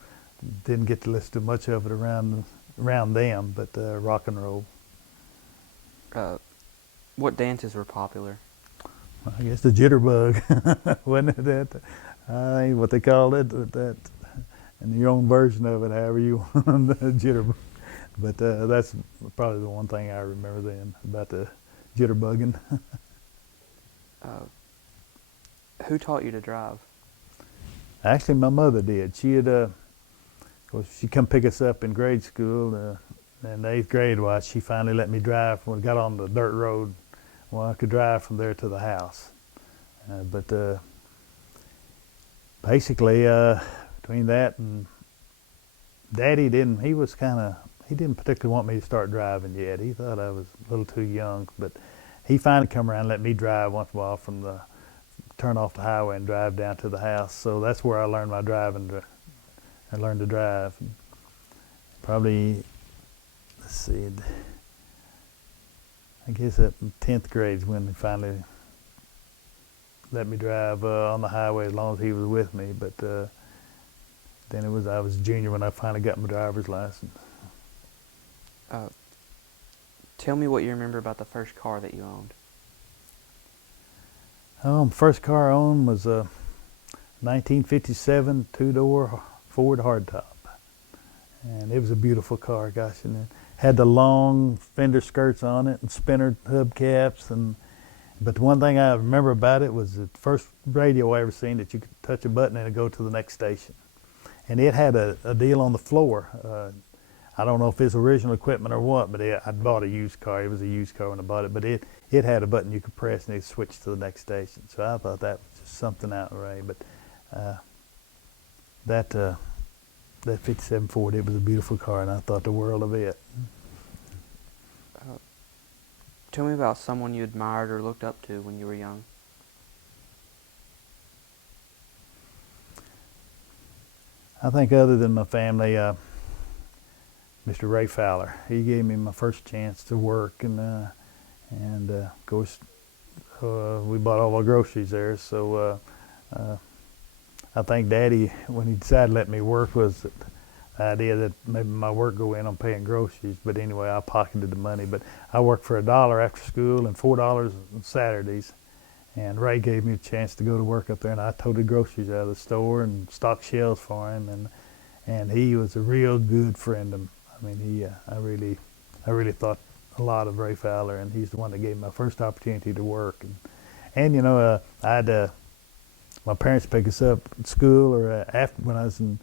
didn't get to listen to much of it around them. But rock and roll. What dances were popular? I guess the jitterbug, wasn't it? That I think what they called it, that, and your own version of it, however you want, the jitterbug. But that's probably the one thing I remember then about the jitterbugging. Who taught you to drive? Actually, my mother did. She come pick us up in grade school. In the 8th grade, she finally let me drive when we got on the dirt road. Well, I could drive from there to the house. But basically, between that and Daddy didn't particularly want me to start driving yet. He thought I was a little too young, but he finally come around and let me drive once in a while turn off the highway and drive down to the house. So that's where I learned my driving. I learned to drive. Probably, let's see, I guess at 10th grade is when he finally let me drive on the highway as long as he was with me. But then I was a junior when I finally got my driver's license. Tell me what you remember about the first car that you owned. First car I owned was a 1957 two-door Ford hardtop. And it was a beautiful car, gosh, and it had the long fender skirts on it and spinner hubcaps. But the one thing I remember about it was the first radio I ever seen that you could touch a button and it'd go to the next station. And it had a deal on the floor. I don't know if it's original equipment or what, but I bought a used car. It was a used car when I bought it, but it had a button you could press and it switched to the next station. So I thought that was just something outright. But that 57 Ford, it was a beautiful car, and I thought the world of it. Tell me about someone you admired or looked up to when you were young. I think other than my family, Mr. Ray Fowler, he gave me my first chance to work, and of course we bought all our groceries there. So I think Daddy, when he decided to let me work, was the idea that maybe my work go in on paying groceries. But anyway, I pocketed the money. But I worked for $1 after school and $4 on Saturdays. And Ray gave me a chance to go to work up there, and I toted groceries out of the store and stocked shelves for him. And he was a real good friend. I mean, I really thought a lot of Ray Fowler, and he's the one that gave me my first opportunity to work. And you know, I had my parents pick us up at school, or after when I was in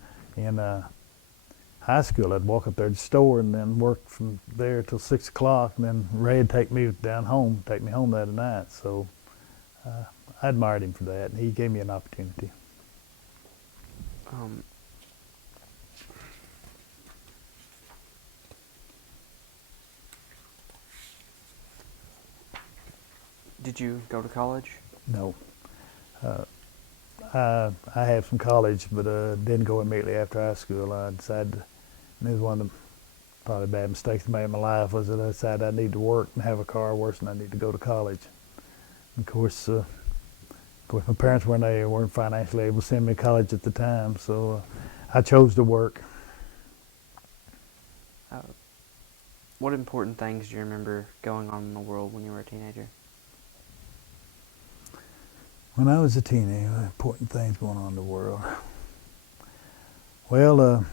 high school. I'd walk up there to the store and then work from there till 6 o'clock, and then Ray'd take me home that night. So I admired him for that, and he gave me an opportunity. Did you go to college? No. I had some college, but didn't go immediately after high school. I decided, and it was one of the probably bad mistakes I made in my life, was that I decided I need to work and have a car worse than I need to go to college. And of course, my parents weren't financially able to send me to college at the time, so I chose to work. What important things do you remember going on in the world when you were a teenager? When I was a teenager, important things going on in the world. Well,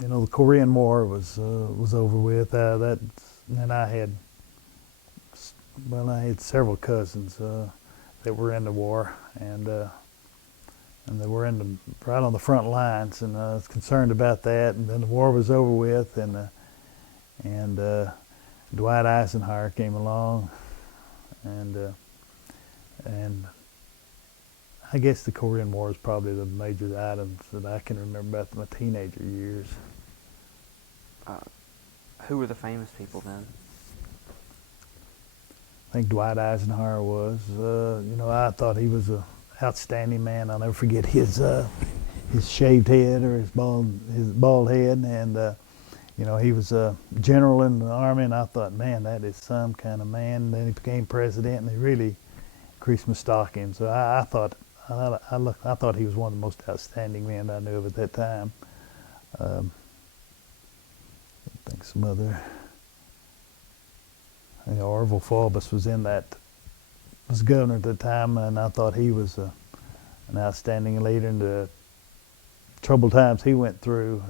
you know, the Korean War was over with. And I had several cousins that were in the war, and they were right on the front lines, and I was concerned about that. And then the war was over with, and Dwight Eisenhower came along, and I guess the Korean War is probably the major items that I can remember about my teenager years. Who were the famous people then? I think Dwight Eisenhower was. You know, I thought he was an outstanding man. I'll never forget his shaved head, or his bald head, and you know, he was a general in the Army, and I thought, man, that is some kind of man. And then he became president, and he really increased my stock in him. So I thought he was one of the most outstanding men I knew of at that time. I think some other, you know, Orville Faubus was governor at the time, and I thought he was an outstanding leader in the troubled times he went through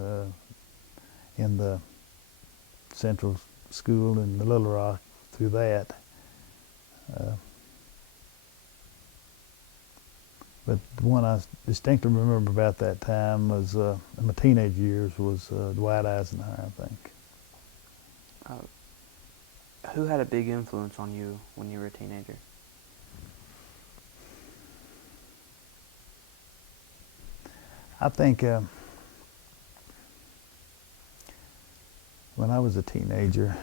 in the Central School in the Little Rock through that. But the one I distinctly remember about that time was, in my teenage years, was Dwight Eisenhower, I think. Who had a big influence on you when you were a teenager? I think when I was a teenager,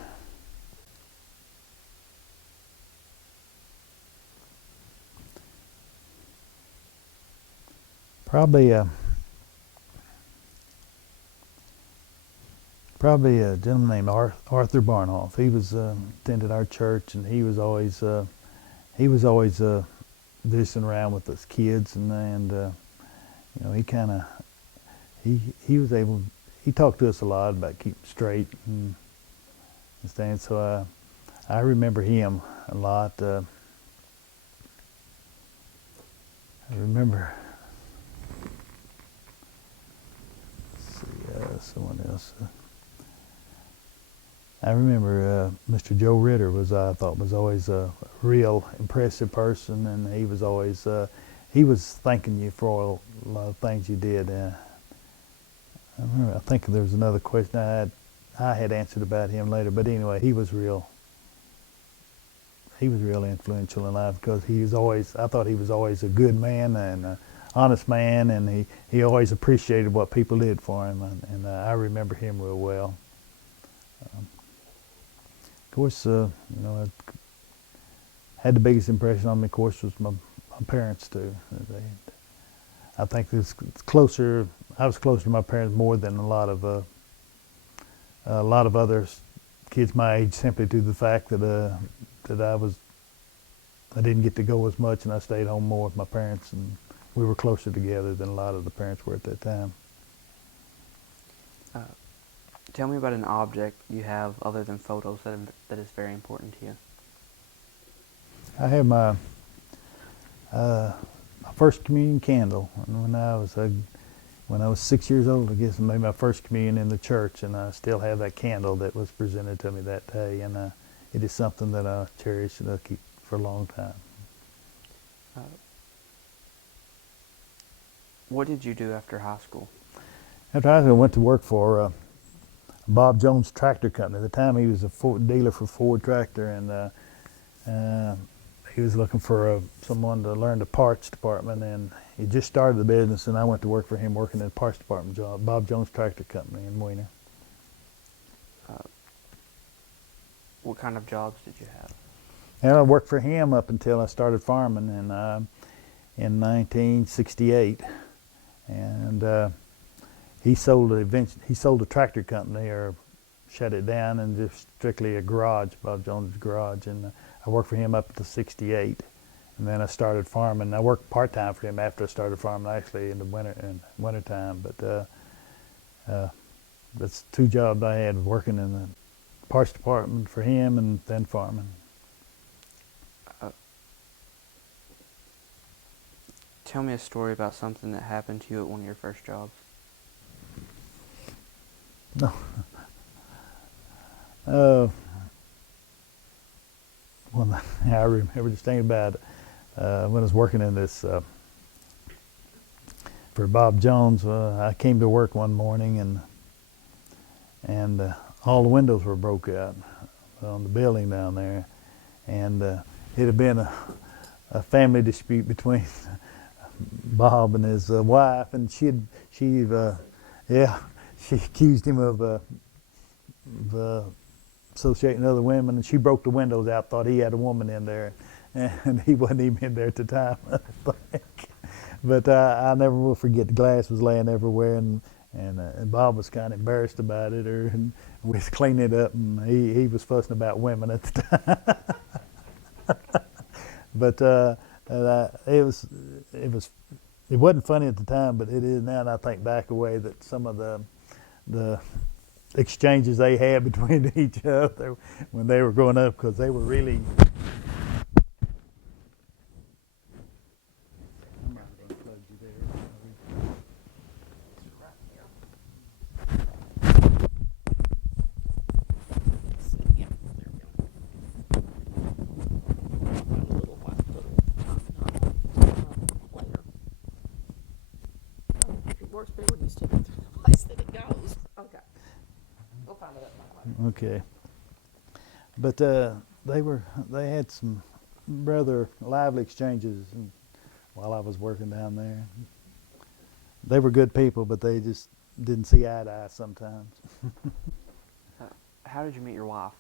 probably a gentleman named Arthur Barnhoff. He was attended our church, and he was always visiting around with us kids, and you know, he talked to us a lot about keeping straight and staying. So I remember him a lot. I remember. Someone else. I remember Mr. Joe Ritter I thought was always a real impressive person, and he was always he was thanking you for a lot of things you did. I think there was another question I had answered about him later, but anyway, he was real influential in life, because I thought he was always a good man and honest man, and he always appreciated what people did for him, and I remember him real well. Of course, you know, had the biggest impression on me, of course, was my parents too. I think it's closer I was close to my parents more than a lot of other kids my age, simply due to the fact that I didn't get to go as much, and I stayed home more with my parents, and we were closer together than a lot of the parents were at that time. Tell me about an object you have other than photos that is very important to you. I have my first communion candle when I was 6 years old. I guess I made my first communion in the church, and I still have that candle that was presented to me that day, and it is something that I cherish and I'll keep for a long time. What did you do after high school? After high school, I went to work for Bob Jones Tractor Company. At the time, he was a dealer for Ford Tractor, and he was looking for someone to learn the parts department, and he just started the business, and I went to work for him working in the parts department job, Bob Jones Tractor Company in Wiener. What kind of jobs did you have? And I worked for him up until I started farming in 1968, and he sold a tractor company, or shut it down, and just strictly a garage, Bob Jones' garage, and I worked for him up until '68, and then I started farming. I worked part-time for him after I started farming, actually in the winter time. But that's two jobs I had, working in the parts department for him and then farming. Tell me a story about something that happened to you at one of your first jobs. No. Well, I remember just thinking about when I was working in this for Bob Jones. I came to work one morning, and all the windows were broke out on the building down there, and it had been a family dispute between Bob and his wife, and she accused him of associating other women, and she broke the windows out, thought he had a woman in there, and he wasn't even in there at the time, I think. But I never will forget, the glass was laying everywhere, and Bob was kind of embarrassed about it, and we was cleaning it up, and he was fussing about women at the time. But it wasn't funny at the time, but it is now, and I think back away that some of the exchanges they had between each other when they were growing up, because they were really. Works better when you stick it through the place that it goes. Okay. We'll find it up later. Okay. But they had some rather lively exchanges while I was working down there. They were good people, but they just didn't see eye to eye sometimes. How did you meet your wife?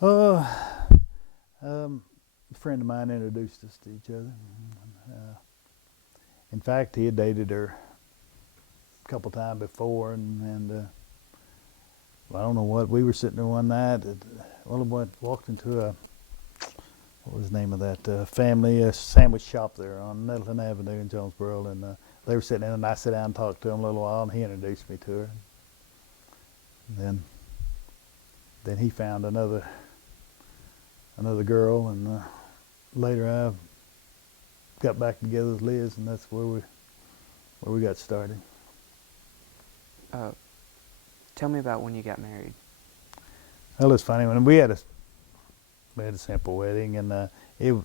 A friend of mine introduced us to each other. In fact, he had dated her a couple times before, and I don't know what. We were sitting there one night. Walked into what was the name of that family sandwich shop there on Nettleton Avenue in Jonesboro, and they were sitting in, and I sat down and talked to him a little while, and he introduced me to her. And then he found another girl, and later I got back together with Liz, and that's where we got started. Tell me about when you got married. Well, it's funny, when we had a simple wedding, and the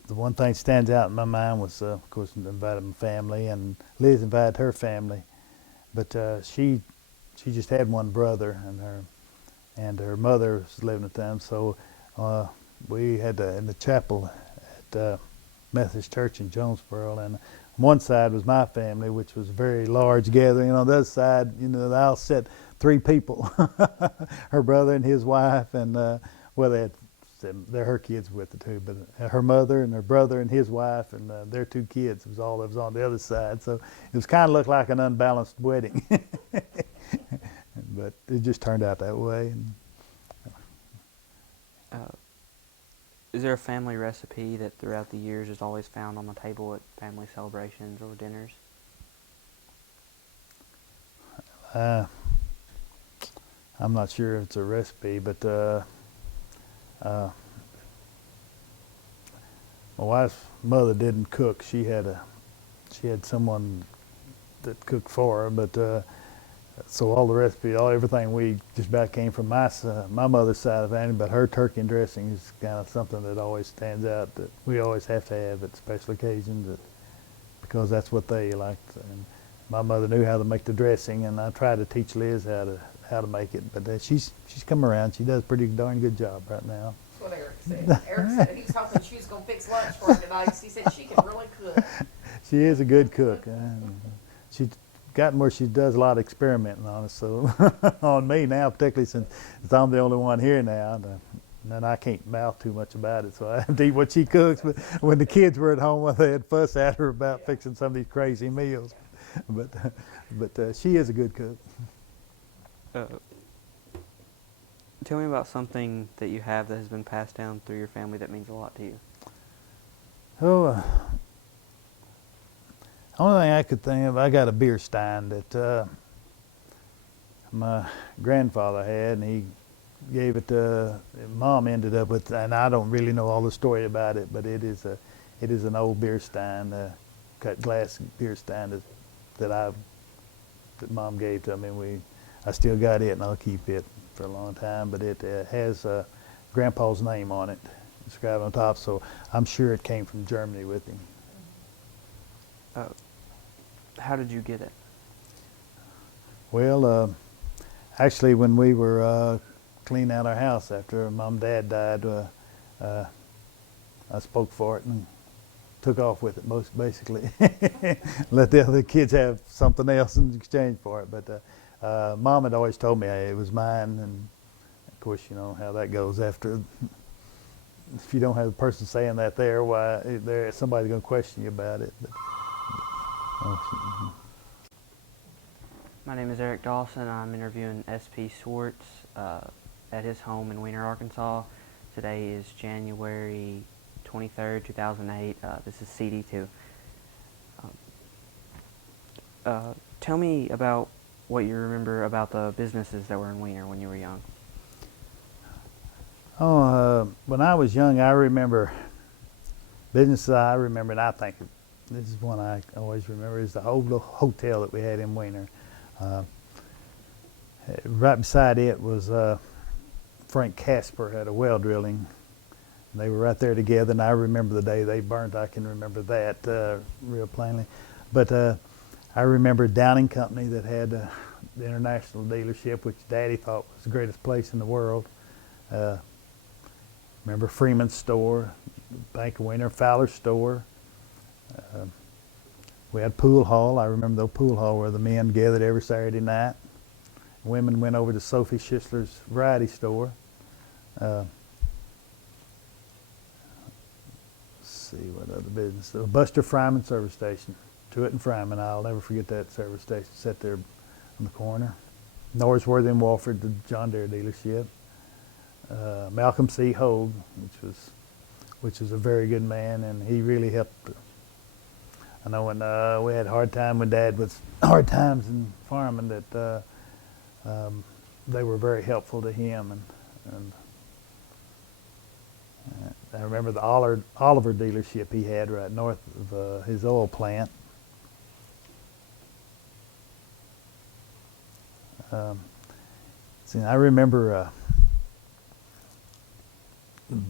one thing that stands out in my mind was, of course, invited my family, and Liz invited her family, but she just had one brother, and her mother was living at the time, so we had in the chapel at Methodist Church in Jonesboro, and on one side was my family, which was a very large gathering, and on the other side, the aisle sat 3 people, her brother and his wife, and they had they're her kids with it too, but her mother and her brother and his wife and their 2 kids was all that was on the other side. So it was kind of looked like an unbalanced wedding, but it just turned out that way. And Is there a family recipe that throughout the years is always found on the table at family celebrations or dinners? I'm not sure if it's a recipe, but my wife's mother didn't cook. She had someone that cooked for her, but so all the recipe, everything we just about came from my mother's side of the family. But her turkey and dressing is kind of something that always stands out, that we always have to have at special occasions, because that's what they liked. And my mother knew how to make the dressing, and I tried to teach Liz how to make it. But she's come around. She does a pretty darn good job right now. That's what Eric said. Eric said he was hoping she was going to fix lunch for him tonight. He said she can really cook. She is a good cook. She's gotten where she does a lot of experimenting on us. So on me now, particularly since I'm the only one here now, and I can't mouth too much about it, so I have to eat what she cooks. But when the kids were at home, they had fuss at her about fixing some of these crazy meals. But she is a good cook. Tell me about something that you have that has been passed down through your family that means a lot to you. Oh, only thing I could think of, I got a beer stein that my grandfather had, and he gave it to Mom. Ended up with, and I don't really know all the story about it, but it is an old beer stein, cut glass beer stein that Mom gave to me. I still got it, and I'll keep it for a long time. But it has Grandpa's name on it, inscribed on top. So I'm sure it came from Germany with him. How did you get it? Well, actually, when we were cleaning out our house after Mom and Dad died, I spoke for it and took off with it, most basically. Let the other kids have something else in exchange for it. But Mom had always told me it was mine, and of course, you know how that goes. After, if you don't have the person saying that somebody's going to question you about it. But, My name is Eric Dawson. I'm interviewing P Schwarz at his home in Weiner, Arkansas. Today is January 23rd, 2008. This is CD2. Tell me about what you remember about the businesses that were in Weiner when you were young. When I was young, I remember businesses I remember, and I think this is one I always remember, is the old hotel that we had in Weiner. Right beside it was Frank Casper had a well drilling. They were right there together, and I remember the day they burnt. I can remember that real plainly. But I remember Downing Company that had the international dealership, which Daddy thought was the greatest place in the world. Remember Freeman's store, Bank of Weiner, Fowler's store. We had pool hall. I remember the pool hall where the men gathered every Saturday night. Women went over to Sophie Schisler's variety store. Let's see what other business. The Buster Fryman service station, Truett and Fryman. I'll never forget that service station. Sat there on the corner. Norrisworthy and Walford, the John Deere dealership. Malcolm C. Hogue, which was a very good man, and he really helped. I know when we had hard time when Dad was hard times in farming, that they were very helpful to him, and I remember the Oliver dealership he had right north of his oil plant. See, I remember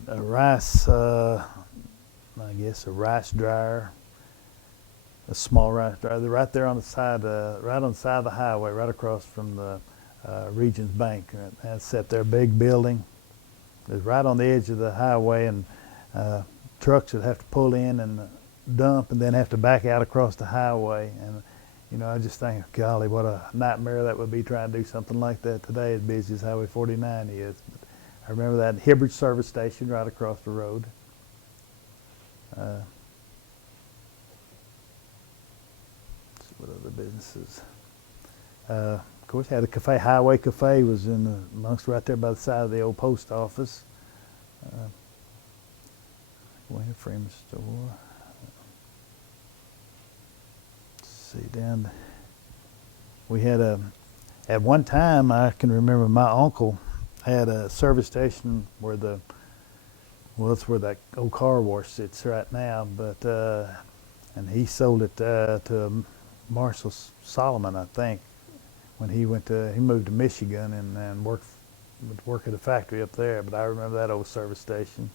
a rice, I guess a rice dryer, a small rice dryer. They're right there on the side, right on the side of the highway, right across from the Regions Bank. And sat there, big building. It was right on the edge of the highway, and trucks would have to pull in and dump, and then have to back out across the highway. And you know, I just think, golly, what a nightmare that would be trying to do something like that today, as busy as Highway 49 is. I remember that Hibbert service station right across the road. What other businesses? Of course, had a cafe. Highway Cafe was amongst right there by the side of the old post office. Wayne Freeman store. Let's see, down. We had at one time I can remember my uncle had a service station where that's where that old car wash sits right now, but and he sold it to Marshall Solomon, I think, when he moved to Michigan and would work at a factory up there. But I remember that old service station.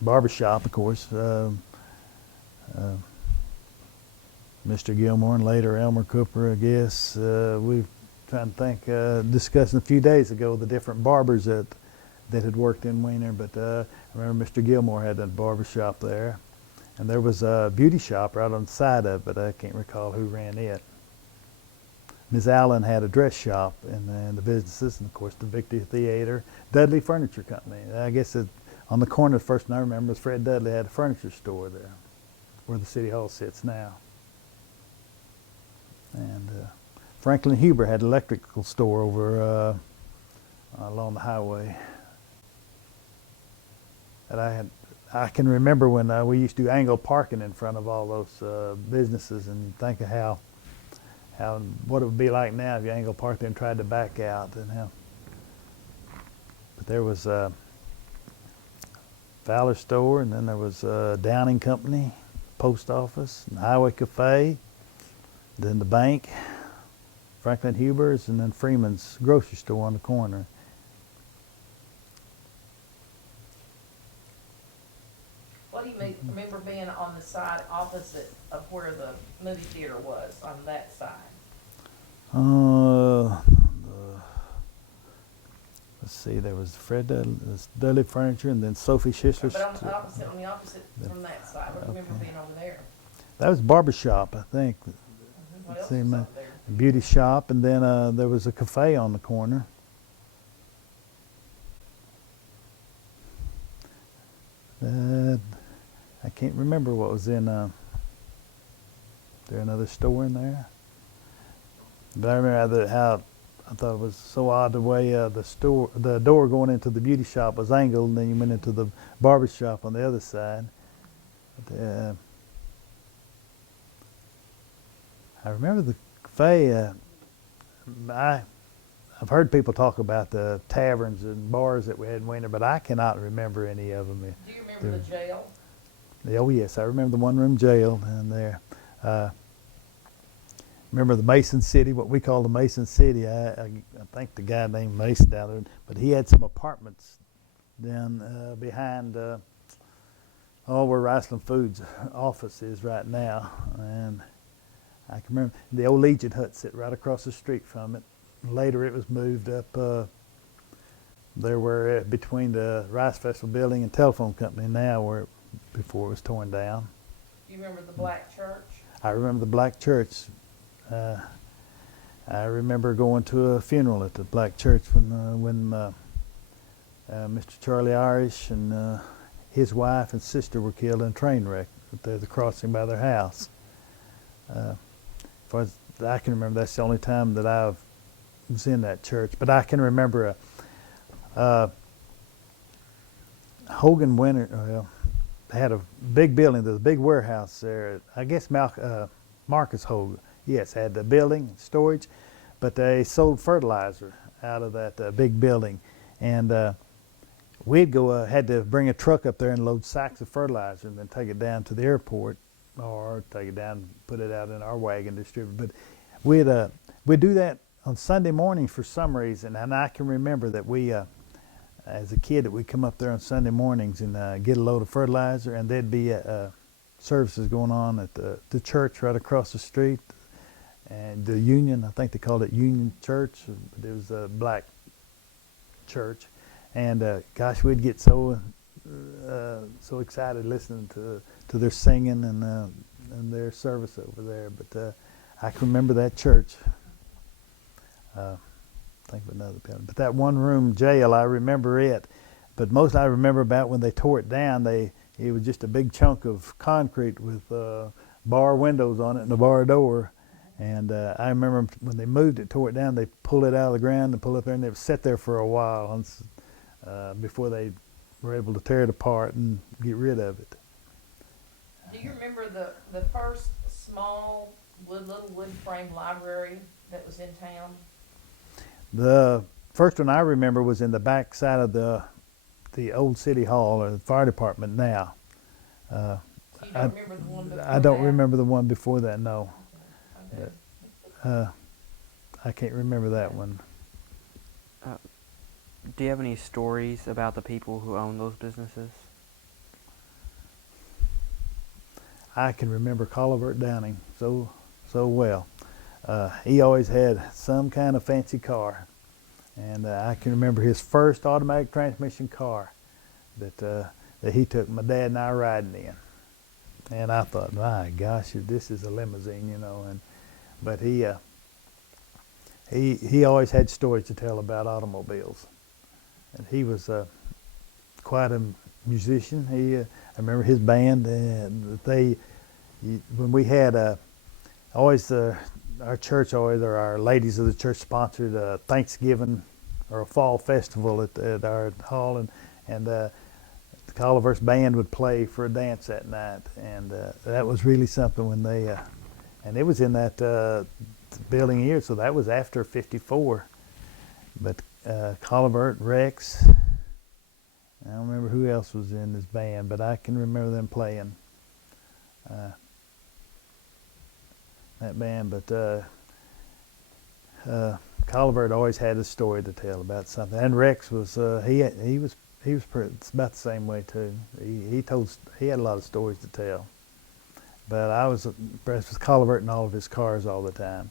Barbershop, of course. Mr. Gilmore and later Elmer Cooper, I guess. We trying to think, discussing a few days ago the different barbers that had worked in Weiner, but I remember Mr. Gilmore had that barbershop there. And there was a beauty shop right on the side of it, but I can't recall who ran it. Ms. Allen had a dress shop and the businesses, and of course the Victory Theater, Dudley Furniture Company. I guess on the corner, the first one I remember was Fred Dudley had a furniture store there, where the City Hall sits now. And Franklin Huber had an electrical store over along the highway. And I can remember when we used to do angle parking in front of all those businesses, and think of how what it would be like now if you angle parked there and tried to back out, and how. But there was Fowler store, and then there was Downing Company, post office, and Highway Cafe, then the bank, Franklin Huber's, and then Freeman's grocery store on the corner. What do you remember being on the side opposite of where the movie theater was, on that side? Let's see, there was Fred Dudley Furniture, and then Sophie Schisler's. But on the opposite from that side, what do you remember being over there? That was barbershop, I think. What else was over there? Beauty shop, and then there was a cafe on the corner. I can't remember what was in. There another store in there? But I remember how I thought it was so odd the way the door going into the beauty shop was angled, and then you went into the barber shop on the other side. But, I remember the cafe. I've heard people talk about the taverns and bars that we had in Weiner, but I cannot remember any of them. Do you remember the jail? Oh yes, I remember the one-room jail down there. Remember the Mason City, what we call the Mason City. I think the guy named Mason down there, but he had some apartments down behind where Riceland Foods office is right now, and I can remember the old Legion hut sit right across the street from it. Later it was moved up there where between the Rice Festival building and telephone company now, before it was torn down. You remember the Black Church? I remember the Black Church. I remember going to a funeral at the Black Church when Mr. Charlie Irish and his wife and sister were killed in a train wreck at the crossing by their house. As far as I can remember, that's the only time that I was in that church. But I can remember Hogan Winter had a big building. There's a big warehouse there. I guess Marcus Hogan, yes, had the building, storage, but they sold fertilizer out of that big building. And we'd had to bring a truck up there and load sacks of fertilizer and then take it down to the airport, or take it down and put it out in our wagon distributor. But we'd do that on Sunday mornings for some reason, and I can remember that we, as a kid, that we'd come up there on Sunday mornings and get a load of fertilizer, and there'd be services going on at the church right across the street, and the Union, I think they called it Union Church, but it was a black church, and gosh, we'd get so excited listening to their singing and their service over there. But I can remember that church. Think of another building. But that one room jail, I remember it. But most I remember about when they tore it down, it was just a big chunk of concrete with bar windows on it and a bar door. And I remember when they moved it, tore it down, they pulled it out of the ground and pulled it up there, and it was set there for a while before they were able to tear it apart and get rid of it. Do you remember the first small little wood frame library that was in town? The first one I remember was in the back side of the old city hall or the fire department now. So you don't remember the one before I don't that? remember the one before that, no. Okay. I can't remember that one. Do you have any stories about the people who own those businesses? I can remember Colivert Downing so well. He always had some kind of fancy car, and I can remember his first automatic transmission car that he took my dad and I riding in. And I thought, my gosh, this is a limousine, you know. But he always had stories to tell about automobiles, and he was quite a musician. I remember his band, and when we had our church always, or our ladies of the church sponsored a Thanksgiving or a fall festival at our hall, and the Coliver's band would play for a dance that night, and that was really something when they and it was in that building here, so that was after '54. But Colivert, Rex, I don't remember who else was in this band, but I can remember them playing that band. But Colivert always had a story to tell about something, and Rex was he was about the same way too. He had a lot of stories to tell. But I was impressed with Colivert and all of his cars all the time.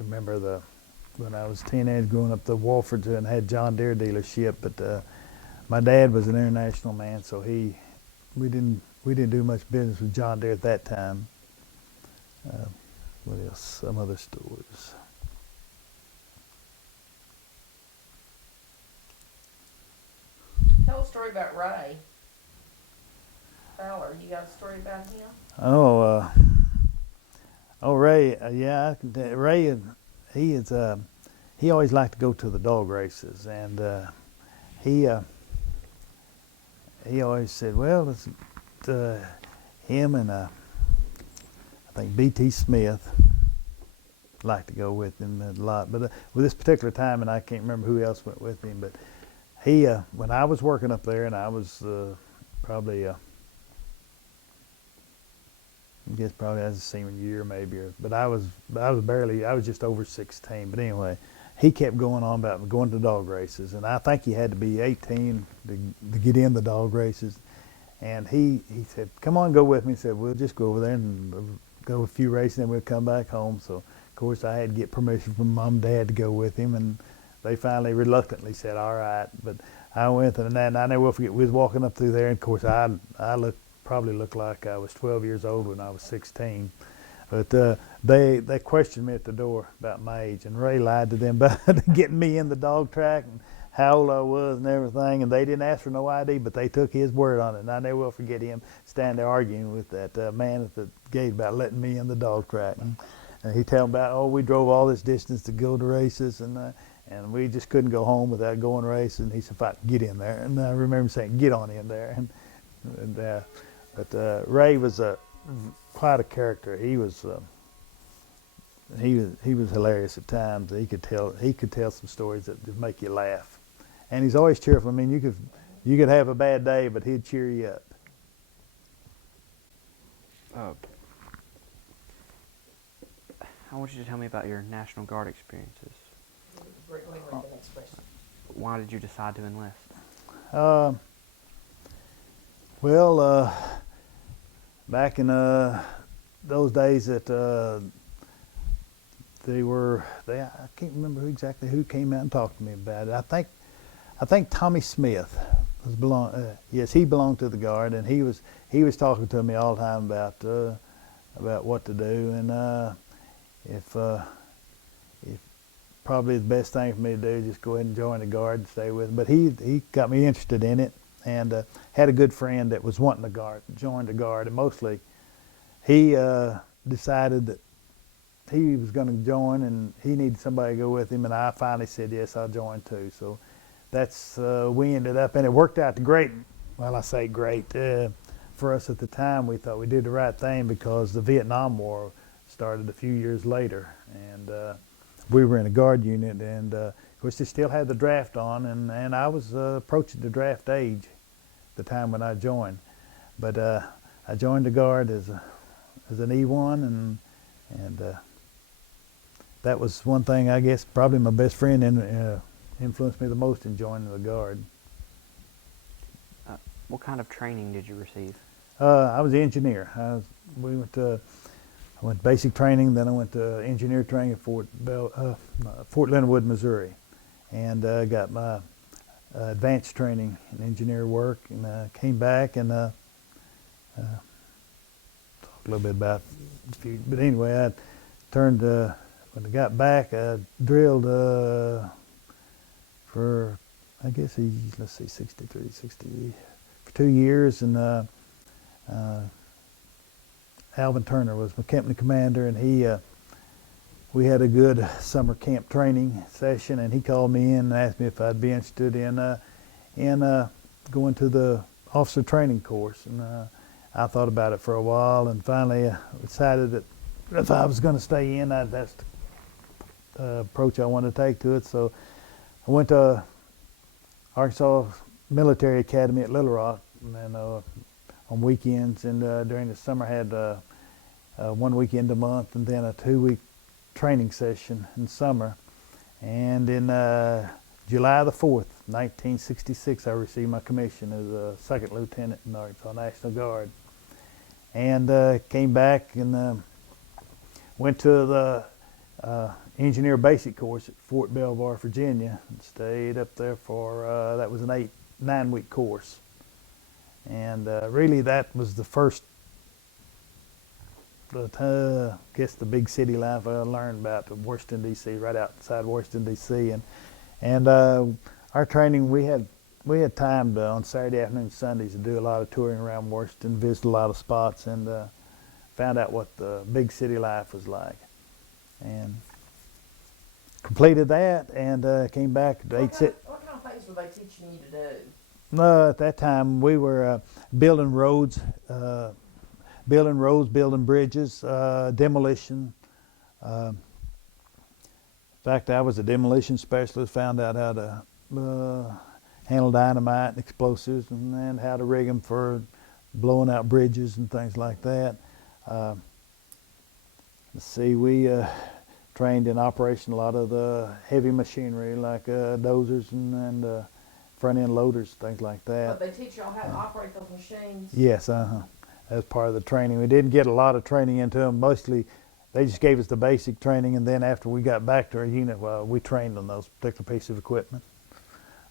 Remember when I was a teenager growing up, the Wolfords and had John Deere dealership, but my dad was an international man, so we didn't do much business with John Deere at that time. What else? Some other stories. Tell a story about Ray Fowler. You got a story about him? Ray. Yeah, I can tell you, Ray. He always liked to go to the dog races, and he always said, well, it's him and I think B.T. Smith liked to go with him a lot. But with this particular time, and I can't remember who else went with him, but he, when I was working up there, and I was probably, I guess probably as a senior year maybe, but I was just over 16. But anyway, he kept going on about going to dog races, and I think he had to be 18 to get in the dog races. And he said, come on, go with me. He said, we'll just go over there and go a few races, and we'll come back home. So, of course, I had to get permission from Mom and Dad to go with him, and they finally reluctantly said, all right. But I went, and I never will forget, we was walking up through there, and of course, I probably looked like I was 12 years old when I was 16. But they questioned me at the door about my age, and Ray lied to them about getting me in the dog track and how old I was and everything, and they didn't ask for no ID, but they took his word on it, and I never will forget him standing there arguing with that man at the gate about letting me in the dog track. And he told me about, we drove all this distance to go to races, and we just couldn't go home without going racing. He said, if I could get in there. And I remember him saying, get on in there. But Ray was quite a character. He was hilarious at times. He could tell some stories that would make you laugh. And he's always cheerful. I mean, you could have a bad day, but he'd cheer you up. I want you to tell me about your National Guard experiences. Let me read the next question. Why did you decide to enlist? Back in those days that I can't remember exactly who came out and talked to me about it. I think Tommy Smith Yes, he belonged to the Guard, and he was talking to me all the time about what to do, and if probably the best thing for me to do is just go ahead and join the Guard and stay with him. But he got me interested in it, and had a good friend that was wanting to join the Guard, and mostly he decided that he was going to join, and he needed somebody to go with him, and I finally said yes, I'll join too. So that's we ended up, and it worked out great. Well, I say great for us at the time. We thought we did the right thing because the Vietnam War started a few years later, and we were in a Guard unit, and of course they still had the draft on, and I was approaching the draft age the time when I joined. But I joined the Guard as an E1, and that was one thing, I guess, probably my best friend influenced me the most in joining the Guard. What kind of training did you receive? I was an engineer. I went basic training, then I went to engineer training at Fort Leonard Wood, Missouri, and got my advanced training in engineer work, and came back and talk a little bit about a few. But anyway, I turned when I got back. I drilled for, I guess, let's see, 63, 60 for 2 years, and Alvin Turner was my company commander, and we had a good summer camp training session, and he called me in and asked me if I'd be interested in going to the officer training course. And I thought about it for a while, and finally decided that if I was going to stay in, that's the approach I wanted to take to it. So I went to Arkansas Military Academy at Little Rock, and on weekends, and during the summer I had 1 weekend a month, and then a 2-week training session in summer. And in July the 4th, 1966, I received my commission as a second lieutenant in the Arkansas National Guard, and came back and went to the engineer basic course at Fort Belvoir, Virginia, and stayed up there for that was an 9-week course. And really, that was the first, I guess, the big city life I learned about Washington, D.C., right outside Washington, D.C. And our training, we had time on Saturday afternoons, Sundays to do a lot of touring around Washington, visit a lot of spots, and found out what the big city life was like. And completed that, and came back to What kind of things were they teaching you to do? At that time, we were building roads, building bridges, demolition. In fact, I was a demolition specialist, found out how to handle dynamite and explosives, and then how to rig them for blowing out bridges and things like that. Let's see, we trained in operation a lot of the heavy machinery like dozers and front-end loaders, things like that. But they teach y'all how to operate those machines? Yes, as part of the training. We didn't get a lot of training into them. Mostly, they just gave us the basic training, and then after we got back to our unit, well, we trained on those particular pieces of equipment.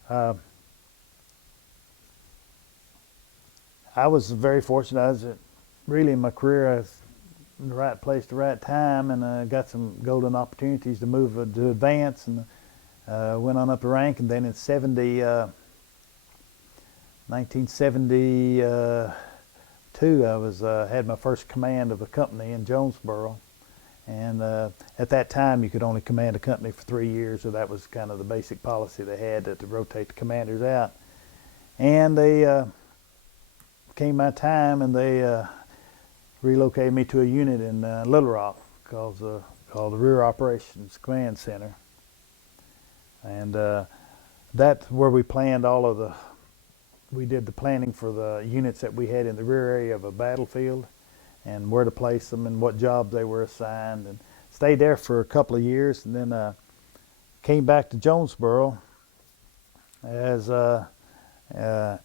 I was very fortunate. I was really in my career, I was in the right place at the right time, and got some golden opportunities to move to advance, and went on up the rank. And then in 1972, I was had my first command of a company in Jonesboro, and at that time you could only command a company for 3 years, so that was kind of the basic policy they had, to rotate the commanders out. And they came my time, and they relocated me to a unit in Little Rock called the Rear Operations Command Center, and that's where we planned we did the planning for the units that we had in the rear area of a battlefield, and where to place them and what jobs they were assigned, and stayed there for a couple of years, and then came back to Jonesboro as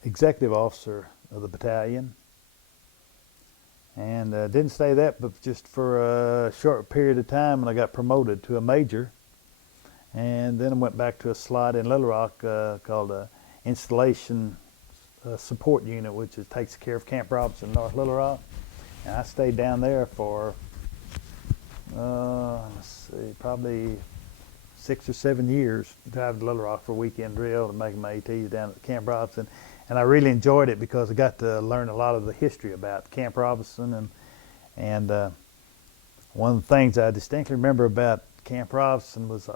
executive officer of the battalion, and didn't stay that, but just for a short period of time, and I got promoted to a major, and then I went back to a slot in Little Rock called installation support unit, which takes care of Camp Robinson, North Little Rock. And I stayed down there for, let's see, probably 6 or 7 years, driving to Little Rock for a weekend drill and making my ATs down at Camp Robinson. And I really enjoyed it because I got to learn a lot of the history about Camp Robinson. And one of the things I distinctly remember about Camp Robinson was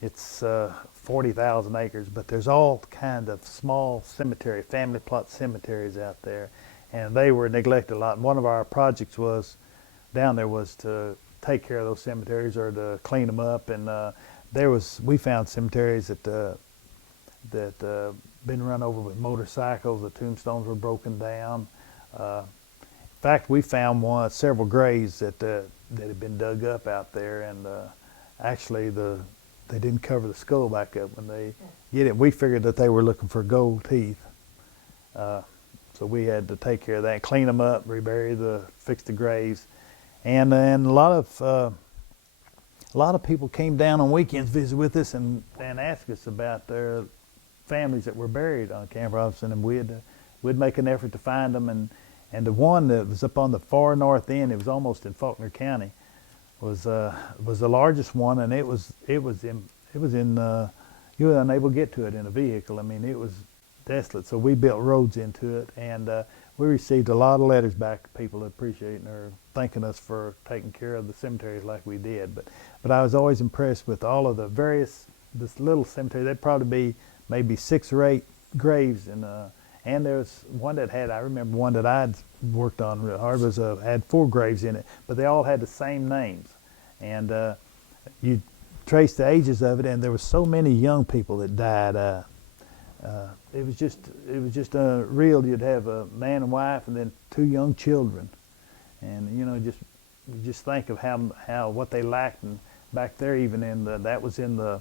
it's 40,000 acres, but there's all kind of small cemetery, family plot cemeteries out there, and they were neglected a lot. And one of our projects was down there was to take care of those cemeteries or to clean them up. And we found cemeteries that been run over with motorcycles. The tombstones were broken down. In fact, we found several graves that had been dug up out there, and actually they didn't cover the skull back up when they get it. We figured that they were looking for gold teeth, so we had to take care of that, clean them up, fix the graves, and then a lot of people came down on weekends, visit with us, and asked us about their families that were buried on Camp Robinson, and we'd make an effort to find them. And the one that was up on the far north end, it was almost in Faulkner County, was the largest one, and it was in you were unable to get to it in a vehicle. I mean, it was desolate. So we built roads into it, and we received a lot of letters back, people appreciating or thanking us for taking care of the cemeteries like we did. But I was always impressed with all of this little cemetery. There'd probably be maybe 6 or 8 graves, and there's one I remember one that I'd worked on real hard had 4 graves in it, but they all had the same names. And you trace the ages of it, and there were so many young people that died. It was just real. You'd have a man and wife, and then 2 young children, and just think of how what they lacked. And back there, even that was in the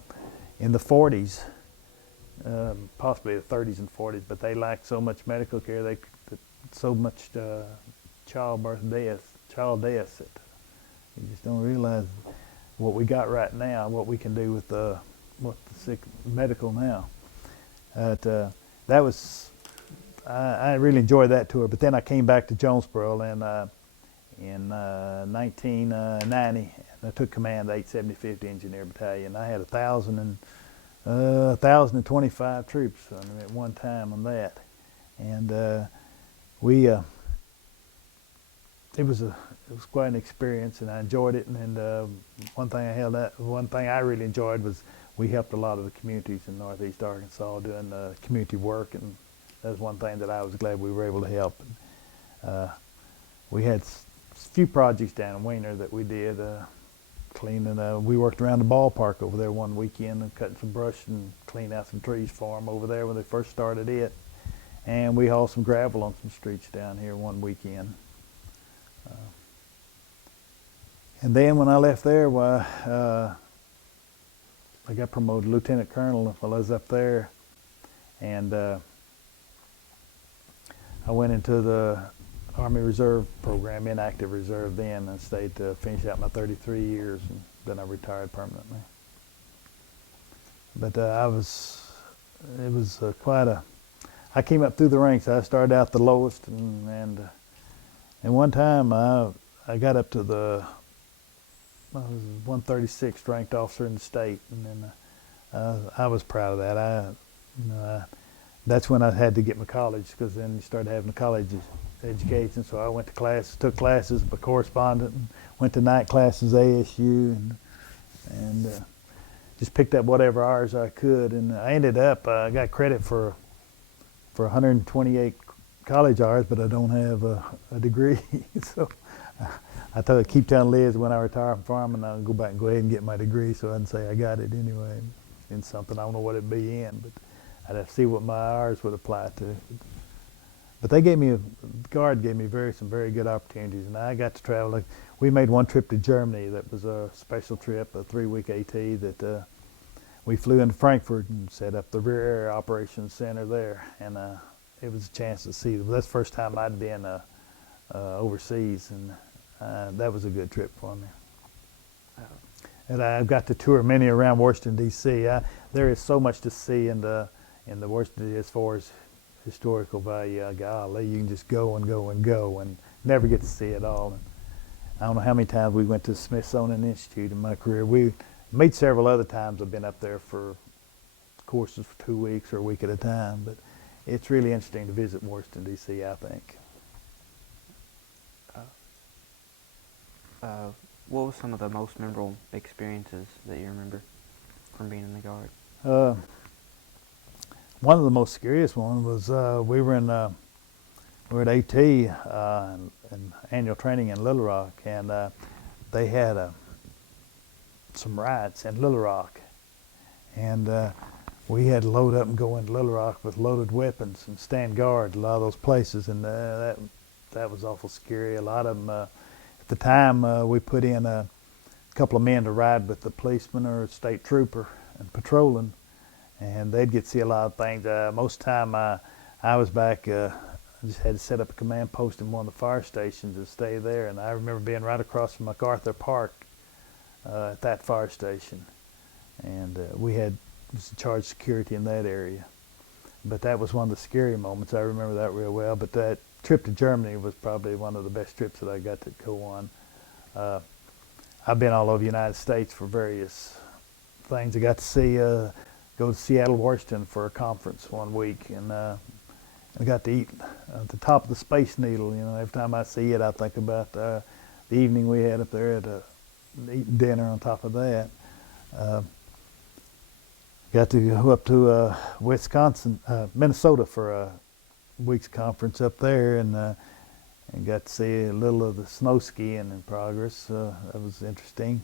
40s. Possibly the 30s and 40s, but they lacked so much medical care, so much child deaths that you just don't realize what we got right now, what we can do with the sick medical now. I really enjoyed that tour. But then I came back to Jonesboro in 1990, and I took command of the 875th Engineer Battalion. I had 1,025 troops at one time on that, and it was quite an experience, and I enjoyed it. And one thing I really enjoyed was we helped a lot of the communities in Northeast Arkansas doing community work, and that was one thing that I was glad we were able to help. We had a few projects down in Wiener that we did. Cleaning, we worked around the ballpark over there one weekend and cutting some brush and cleaning out some trees for them over there when they first started it. And we hauled some gravel on some streets down here one weekend. And then when I left there, I got promoted to Lieutenant Colonel while I was up there. And I went into the Army Reserve program, inactive reserve then, and stayed to finish out my 33 years, and then I retired permanently. But I came up through the ranks. I started out the lowest, and one time I got up to I was 136th ranked officer in the state, and then I was proud of that. That's when I had to get my college, because then you started having a college education. So I went to class, took classes, a correspondent, and went to night classes, ASU, and just picked up whatever hours I could. And I ended up, I got credit for 128 college hours, but I don't have a degree. So I keep telling Liz when I retire from farming, I'll go ahead and get my degree, so I can say I got it anyway in something. I don't know what it'd be in, but I'd have to see what my hours would apply to. But the Guard gave me some very good opportunities, and I got to travel. We made one trip to Germany that was a special trip, a 3-week AT that we flew into Frankfurt and set up the Rear Area Operations Center there, and it was a chance to see. That's the first time I'd been overseas, and that was a good trip for me. And I've got to tour many around Washington, D.C. There is so much to see in the Washington, as far as historical value. Golly, you can just go and go and go and never get to see it all. And I don't know how many times we went to the Smithsonian Institute in my career. We meet several other times. I've been up there for courses for 2 weeks or a week at a time, but it's really interesting to visit Washington, D.C., I think. What was some of the most memorable experiences that you remember from being in the Guard? One of the most scariest ones was we were at AT in annual training in Little Rock, and they had some riots in Little Rock, and we had to load up and go into Little Rock with loaded weapons and stand guard at a lot of those places, and that was awful scary. A lot of them, at the time, we put in a couple of men to ride with the policeman or state trooper and patrolling, and they'd get to see a lot of things. Most of the time I was back, I just had to set up a command post in one of the fire stations and stay there, and I remember being right across from MacArthur Park at that fire station, and we had was in charge of security in that area. But that was one of the scary moments. I remember that real well. But that trip to Germany was probably one of the best trips that I got to go on. I've been all over the United States for various things. I got to see go to Seattle, Washington for a conference one week, and I got to eat at the top of the Space Needle. You know, every time I see it, I think about the evening we had up there at eating dinner on top of that. Got to go up to Minnesota for a week's conference up there, and got to see a little of the snow skiing in progress. That was interesting.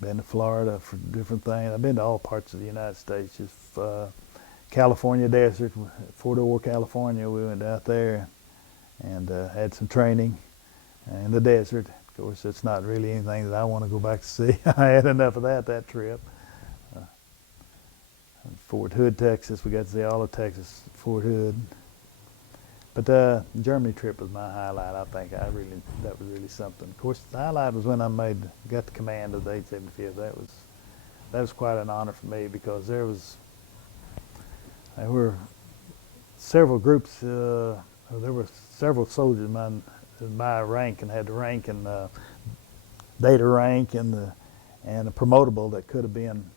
Been to Florida for different things. I've been to all parts of the United States. Just California desert, Fort Ord, California. We went out there and had some training in the desert. Of course, it's not really anything that I want to go back to see. I had enough of that trip. Fort Hood, Texas. We got to see all of Texas, Fort Hood. But the Germany trip was my highlight. I think that was really something. Of course, the highlight was when I got the command of the 875th. That was quite an honor for me, because there were several groups. There were several soldiers in my rank and had the rank and data rank and a promotable that could have been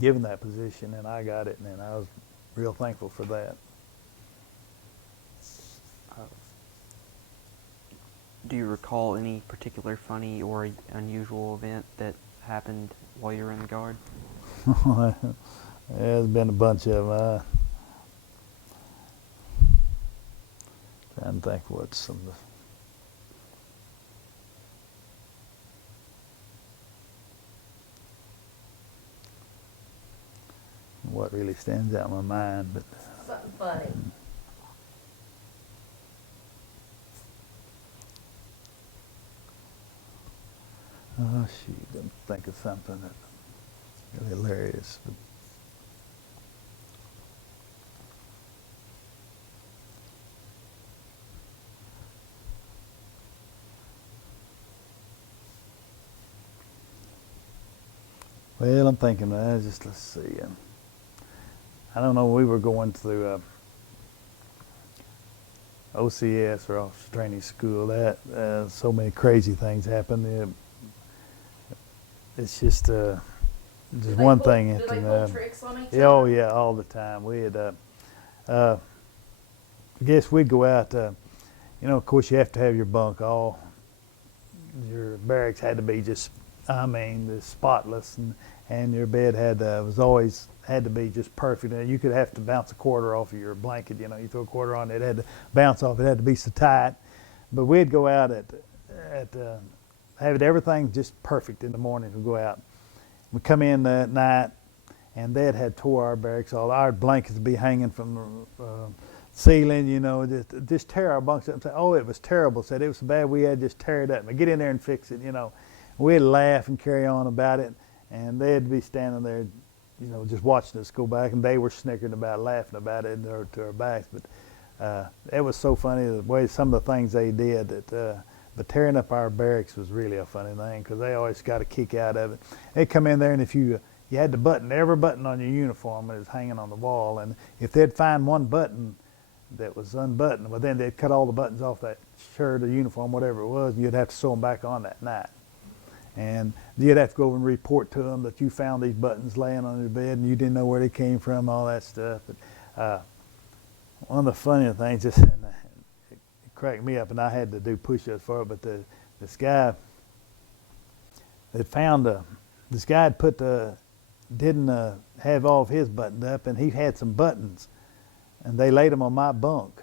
given that position, and I got it, and I was real thankful for that. Do you recall any particular funny or unusual event that happened while you were in the Guard? There's been a bunch of them. Trying to think what some of the... what really stands out in my mind, but Something funny. Oh shoot, I'm think of something that's really hilarious. But well, I'm thinking let's see. I don't know, we were going through OCS, or Officer Training School. That so many crazy things happen. It's just one thing. Do they pull tricks on each yeah, oh other? yeah, all the time. We had, I guess we'd go out. Of course, you have to have your bunk. All your barracks had to be just spotless, and your bed had to be just perfect. And you could have to bounce a quarter off of your blanket. You throw a quarter on it had to bounce off. It had to be so tight. But we'd go out have everything just perfect in the morning. We'd go out. We'd come in at night, and Dad had tore our barracks all. Our blankets would be hanging from the ceiling, just tear our bunks up and say, oh, it was terrible. Said it was so bad we had to just tear it up and get in there and fix it, We'd laugh and carry on about it, and they'd be standing there, just watching us go back, and they were snickering about, laughing about it to our backs. But it was so funny the way some of the things they did that. But tearing up our barracks was really a funny thing, because they always got a kick out of it. They'd come in there, and if you you had to button every button on your uniform that was hanging on the wall, and if they'd find one button that was unbuttoned, well, then they'd cut all the buttons off that shirt or uniform, whatever it was, and you'd have to sew them back on that night. And you'd have to go over and report to them that you found these buttons laying on your bed and you didn't know where they came from, all that stuff. But, one of the funnier things, just it cracked me up, and I had to do push-ups for it, but this guy had found this guy had didn't have all of his buttoned up, and he had some buttons, and they laid them on my bunk.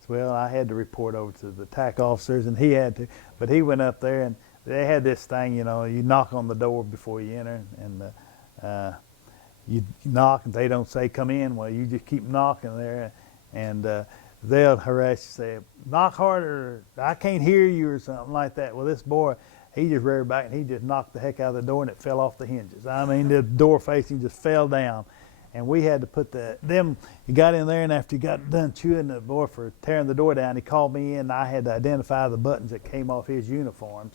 So, well, I had to report over to the TAC officers, and he had to, but he went up there, and they had this thing, you know, you knock on the door before you enter, and you knock, and they don't say come in. Well, you just keep knocking there, and they'll harass you, say, knock harder, I can't hear you, or something like that. Well, this boy, he just reared back and he just knocked the heck out of the door, and it fell off the hinges. I mean, the door facing just fell down. And we had to put he got in there, and after he got done chewing the boy for tearing the door down, he called me in, and I had to identify the buttons that came off his uniforms.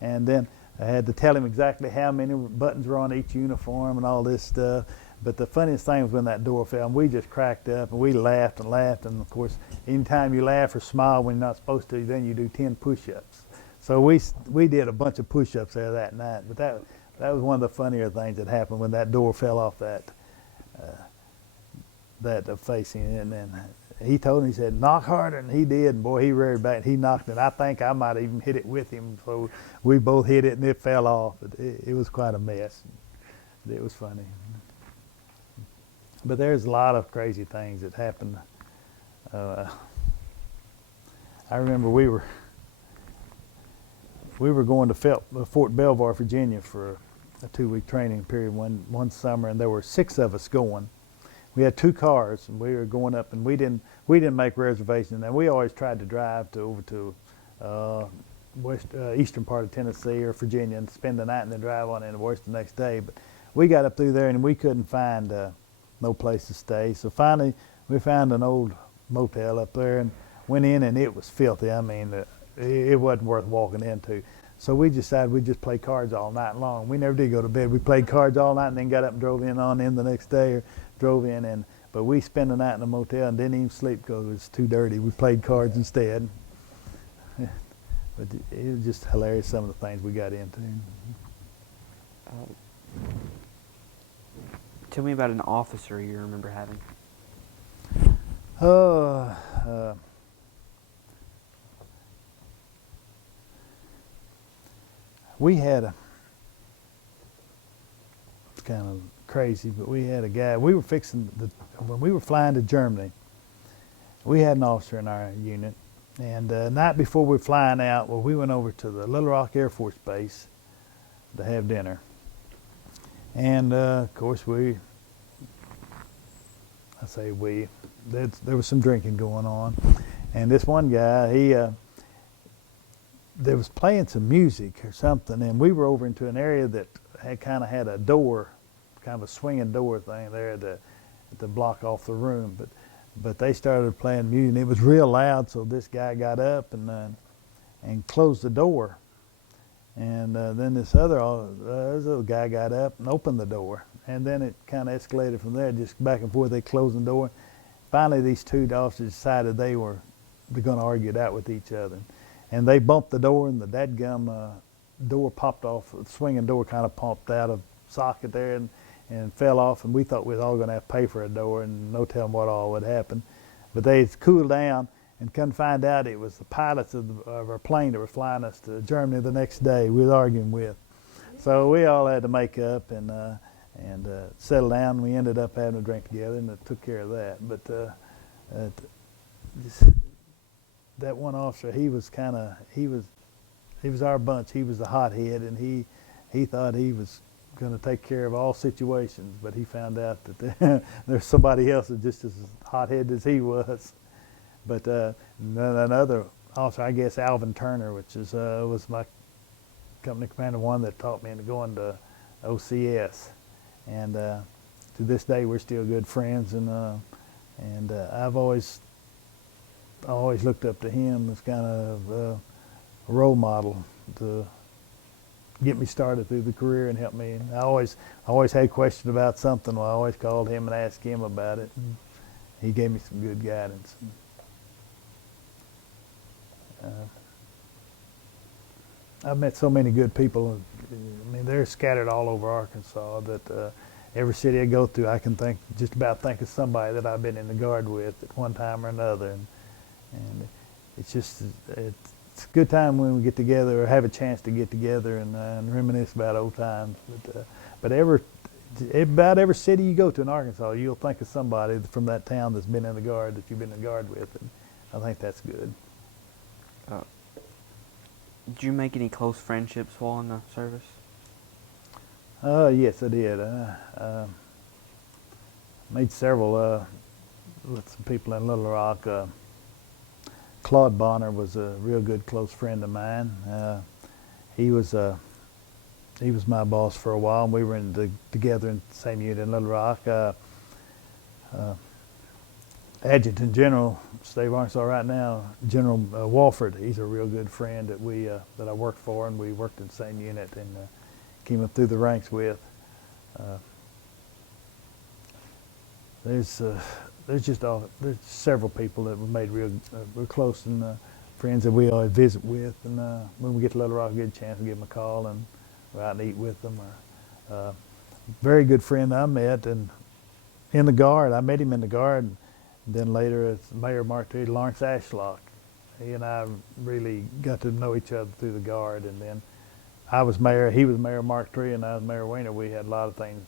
And then I had to tell him exactly how many buttons were on each uniform and all this stuff. But the funniest thing was when that door fell, and we just cracked up, and we laughed and laughed. And of course, anytime you laugh or smile when you're not supposed to, then you do 10 push-ups. So we did a bunch of push-ups there that night. But that was one of the funnier things that happened when that door fell off that facing. And then he told him, he said, knock harder, and he did. And boy, he reared back and he knocked it. I think I might have even hit it with him. So we both hit it, and it fell off. But it was quite a mess. It was funny. But there's a lot of crazy things that happened. I remember we were going to Fort Belvoir, Virginia, for a 2-week training period one summer, and there were 6 of us going. We had 2 cars, and we were going up, and we didn't make reservations. And we always tried to drive over to eastern part of Tennessee or Virginia and spend the night and then drive on into work the next day. But we got up through there, and we couldn't find no place to stay. So finally, we found an old motel up there and went in, and it was filthy. I mean, it wasn't worth walking into. So we decided we'd just play cards all night long. We never did go to bed. We played cards all night and then got up and drove in the next day, or drove in. But we spent the night in the motel and didn't even sleep because it was too dirty. We played cards instead. But it was just hilarious, some of the things we got into. Tell me about an officer you remember having. We had it's kind of crazy, but we had a guy, we were when we were flying to Germany, we had an officer in our unit, and the night before we were flying out, well, we went over to the Little Rock Air Force Base to have dinner. And of course there was some drinking going on, and this one guy, there was playing some music or something, and we were over into an area that had a door, kind of a swinging door thing there to block off the room. But they started playing music, and it was real loud. So this guy got up and closed the door, and then this other guy got up and opened the door, and then it kind of escalated from there, just back and forth. They closed the door. Finally, these 2 officers decided they're going to argue it out with each other. And they bumped the door, and the dadgum door popped off. The swinging door kind of popped out of socket there and fell off. And we thought we was all going to have to pay for a door, and no telling what all would happen. But they cooled down and couldn't find out it was the pilots of our plane that were flying us to Germany the next day we was arguing with. So we all had to make up and settle down. We ended up having a drink together, and it took care of that. But that one officer, he was our bunch. He was the hothead, and he thought he was going to take care of all situations, but he found out that there's somebody else that's just as hothead as he was. But another officer, I guess Alvin Turner, which was my company commander, one that taught me into going to OCS, and to this day we're still good friends, and I've always looked up to him as kind of a role model to get me started through the career and help me. And I always had questions about something. Well, I always called him and asked him about it. And he gave me some good guidance. I've met so many good people. I mean, they're scattered all over Arkansas that every city I go through, I can just about think of somebody that I've been in the Guard with at one time or another. And it's just, it's a good time when we get together or have a chance to get together and reminisce about old times. But about every city you go to in Arkansas, you'll think of somebody from that town that's been in the Guard that you've been in the Guard with. And I think that's good. Did you make any close friendships while in the service? Yes, I did. Made several with some people in Little Rock. Claude Bonner was a real good close friend of mine. He was my boss for a while, and we were together in the same unit in Little Rock. Adjutant General, State of Arkansas right now, General Walford. He's a real good friend that I worked for, and we worked in the same unit and came up through the ranks with. There's several people that we made real close and friends that we always visit with, and when we get to Little Rock, we get a chance to give them a call and go out and eat with them. Very good friend I met and in the Guard. I met him in the Guard. And then later, as Mayor Mark III, Lawrence Ashlock. He and I really got to know each other through the Guard. And then I was mayor, he was Mayor Mark III, and I was Mayor Weiner. We had a lot of things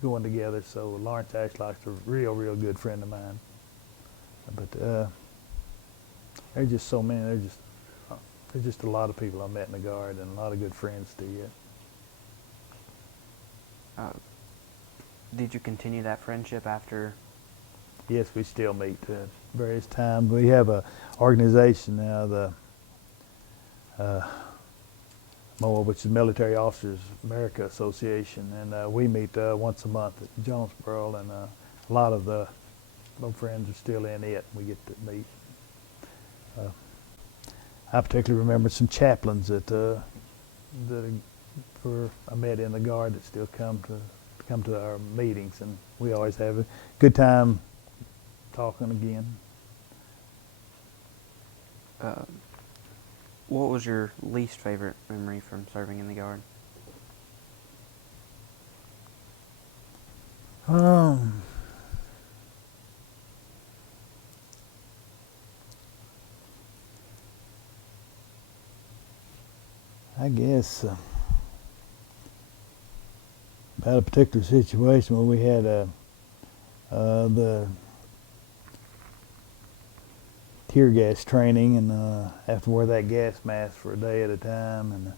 going together. So Lawrence Ashlock's a real, real good friend of mine. But there's just so many. There's just a lot of people I met in the Guard and a lot of good friends still yet. Did you continue that friendship after? Yes, we still meet at various times. We have an organization now, the MOA, which is Military Officers America Association, and we meet once a month at Jonesboro, and a lot of the old friends are still in it. We get to meet. I particularly remember some chaplains that I met in the Guard that still come to our meetings, and we always have a good time talking again. What was your least favorite memory from serving in the Guard? I guess about a particular situation where we had the tear gas training, and have to wear that gas mask for a day at a time,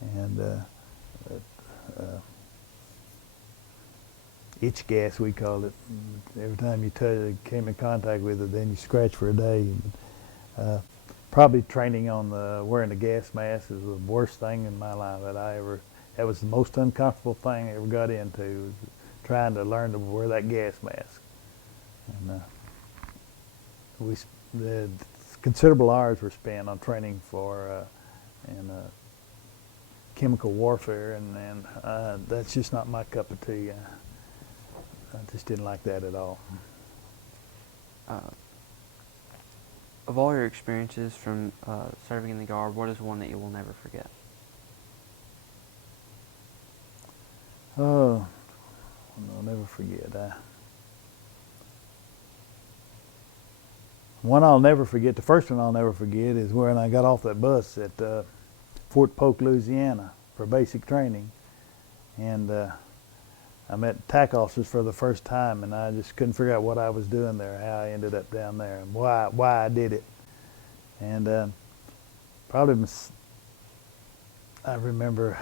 and itch gas we called it. Every time you came in contact with it, then you scratch for a day. Probably training on wearing the gas mask is the worst thing in my life that was the most uncomfortable thing I ever got into, was trying to learn to wear that gas mask. And the considerable hours were spent on training for chemical warfare, and that's just not my cup of tea. I just didn't like that at all. Of all your experiences from serving in the Guard, what is one that you will never forget? Oh, I'll never forget. One I'll never forget, the first one I'll never forget, is when I got off that bus at Fort Polk, Louisiana for basic training. And I met TAC officers for the first time, and I just couldn't figure out what I was doing there, how I ended up down there, and why I did it. And probably, I remember,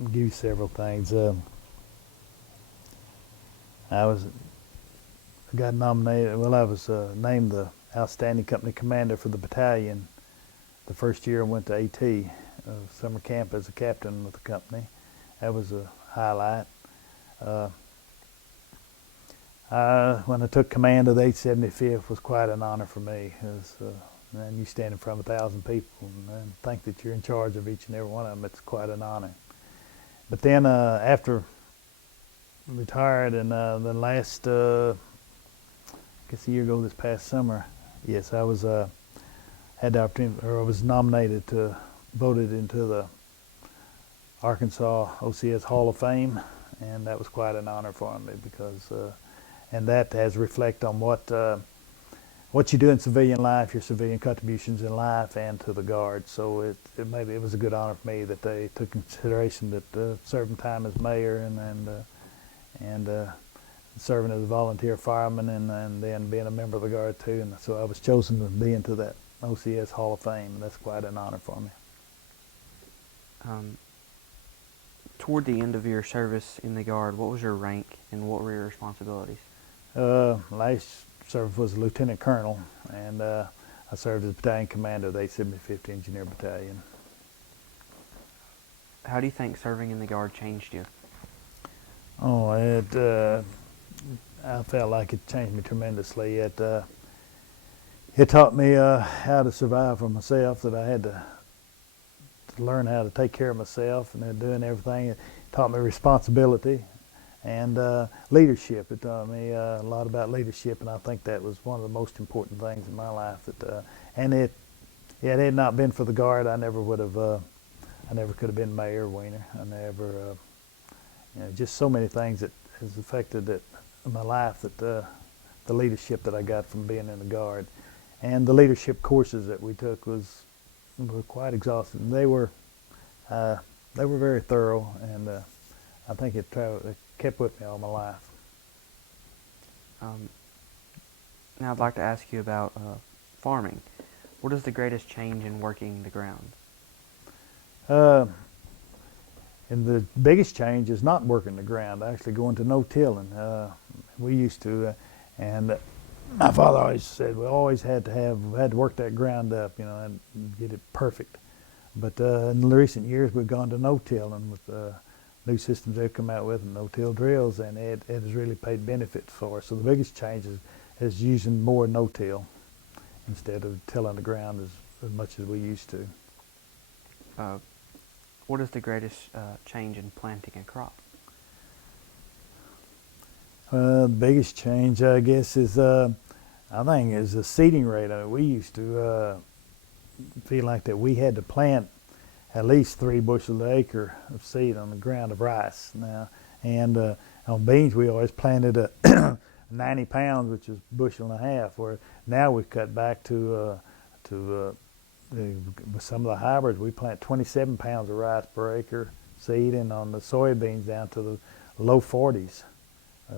I'll give you several things. I got nominated, I was named the Outstanding Company Commander for the battalion the first year I went to AT, summer camp as a captain with the company. That was a highlight. When I took command of the 875th was quite an honor for me. And you stand in front of 1,000 people and think that you're in charge of each and every one of them. It's quite an honor. But then after retired, and the last, I guess a year ago this past summer, yes, I was had the opportunity, or I was nominated to voted into the Arkansas OCS Hall of Fame, and that was quite an honor for me because, and that has reflect on what you do in civilian life, your civilian contributions in life, and to the Guard. So it was a good honor for me that they took consideration that serving time as mayor and serving as a volunteer fireman, and then being a member of the Guard too. And so I was chosen to be into that OCS Hall of Fame, and that's quite an honor for me. Toward the end of your service in the Guard, what was your rank and what were your responsibilities? Last service was a lieutenant colonel, and I served as battalion commander of the 875th Engineer Battalion. How do you think serving in the Guard changed you? Oh, I felt like it changed me tremendously. It taught me how to survive for myself, that I had to learn how to take care of myself, and then doing everything. It taught me responsibility and leadership. It taught me a lot about leadership, and I think that was one of the most important things in my life. And it had not been for the Guard, I never would have. I never could have been mayor of Wiener. I never, just so many things that has affected my life. That the leadership that I got from being in the Guard, and the leadership courses that we took were quite exhausting. They were very thorough, and I think it kept with me all my life. Now I'd like to ask you about farming. What is the greatest change in working the ground? And the biggest change is not working the ground, actually going to no-tilling. We used to, and my father always said we always had to work that ground up, and get it perfect. But in the recent years, we've gone to no-tilling with new systems they've come out with, and no-till drills, and it has really paid benefits for us. So the biggest change is using more no-till instead of tilling the ground as much as we used to. What is the greatest change in planting a crop? The biggest change, I guess, is the seeding rate. We used to feel like that we had to plant at least 3 bushels an acre of seed on the ground of rice now. And on beans, we always planted 90 pounds, which is a bushel and a half, where now we've cut back to with some of the hybrids, we plant 27 pounds of rice per acre seed, and on the soybeans down to the low 40s,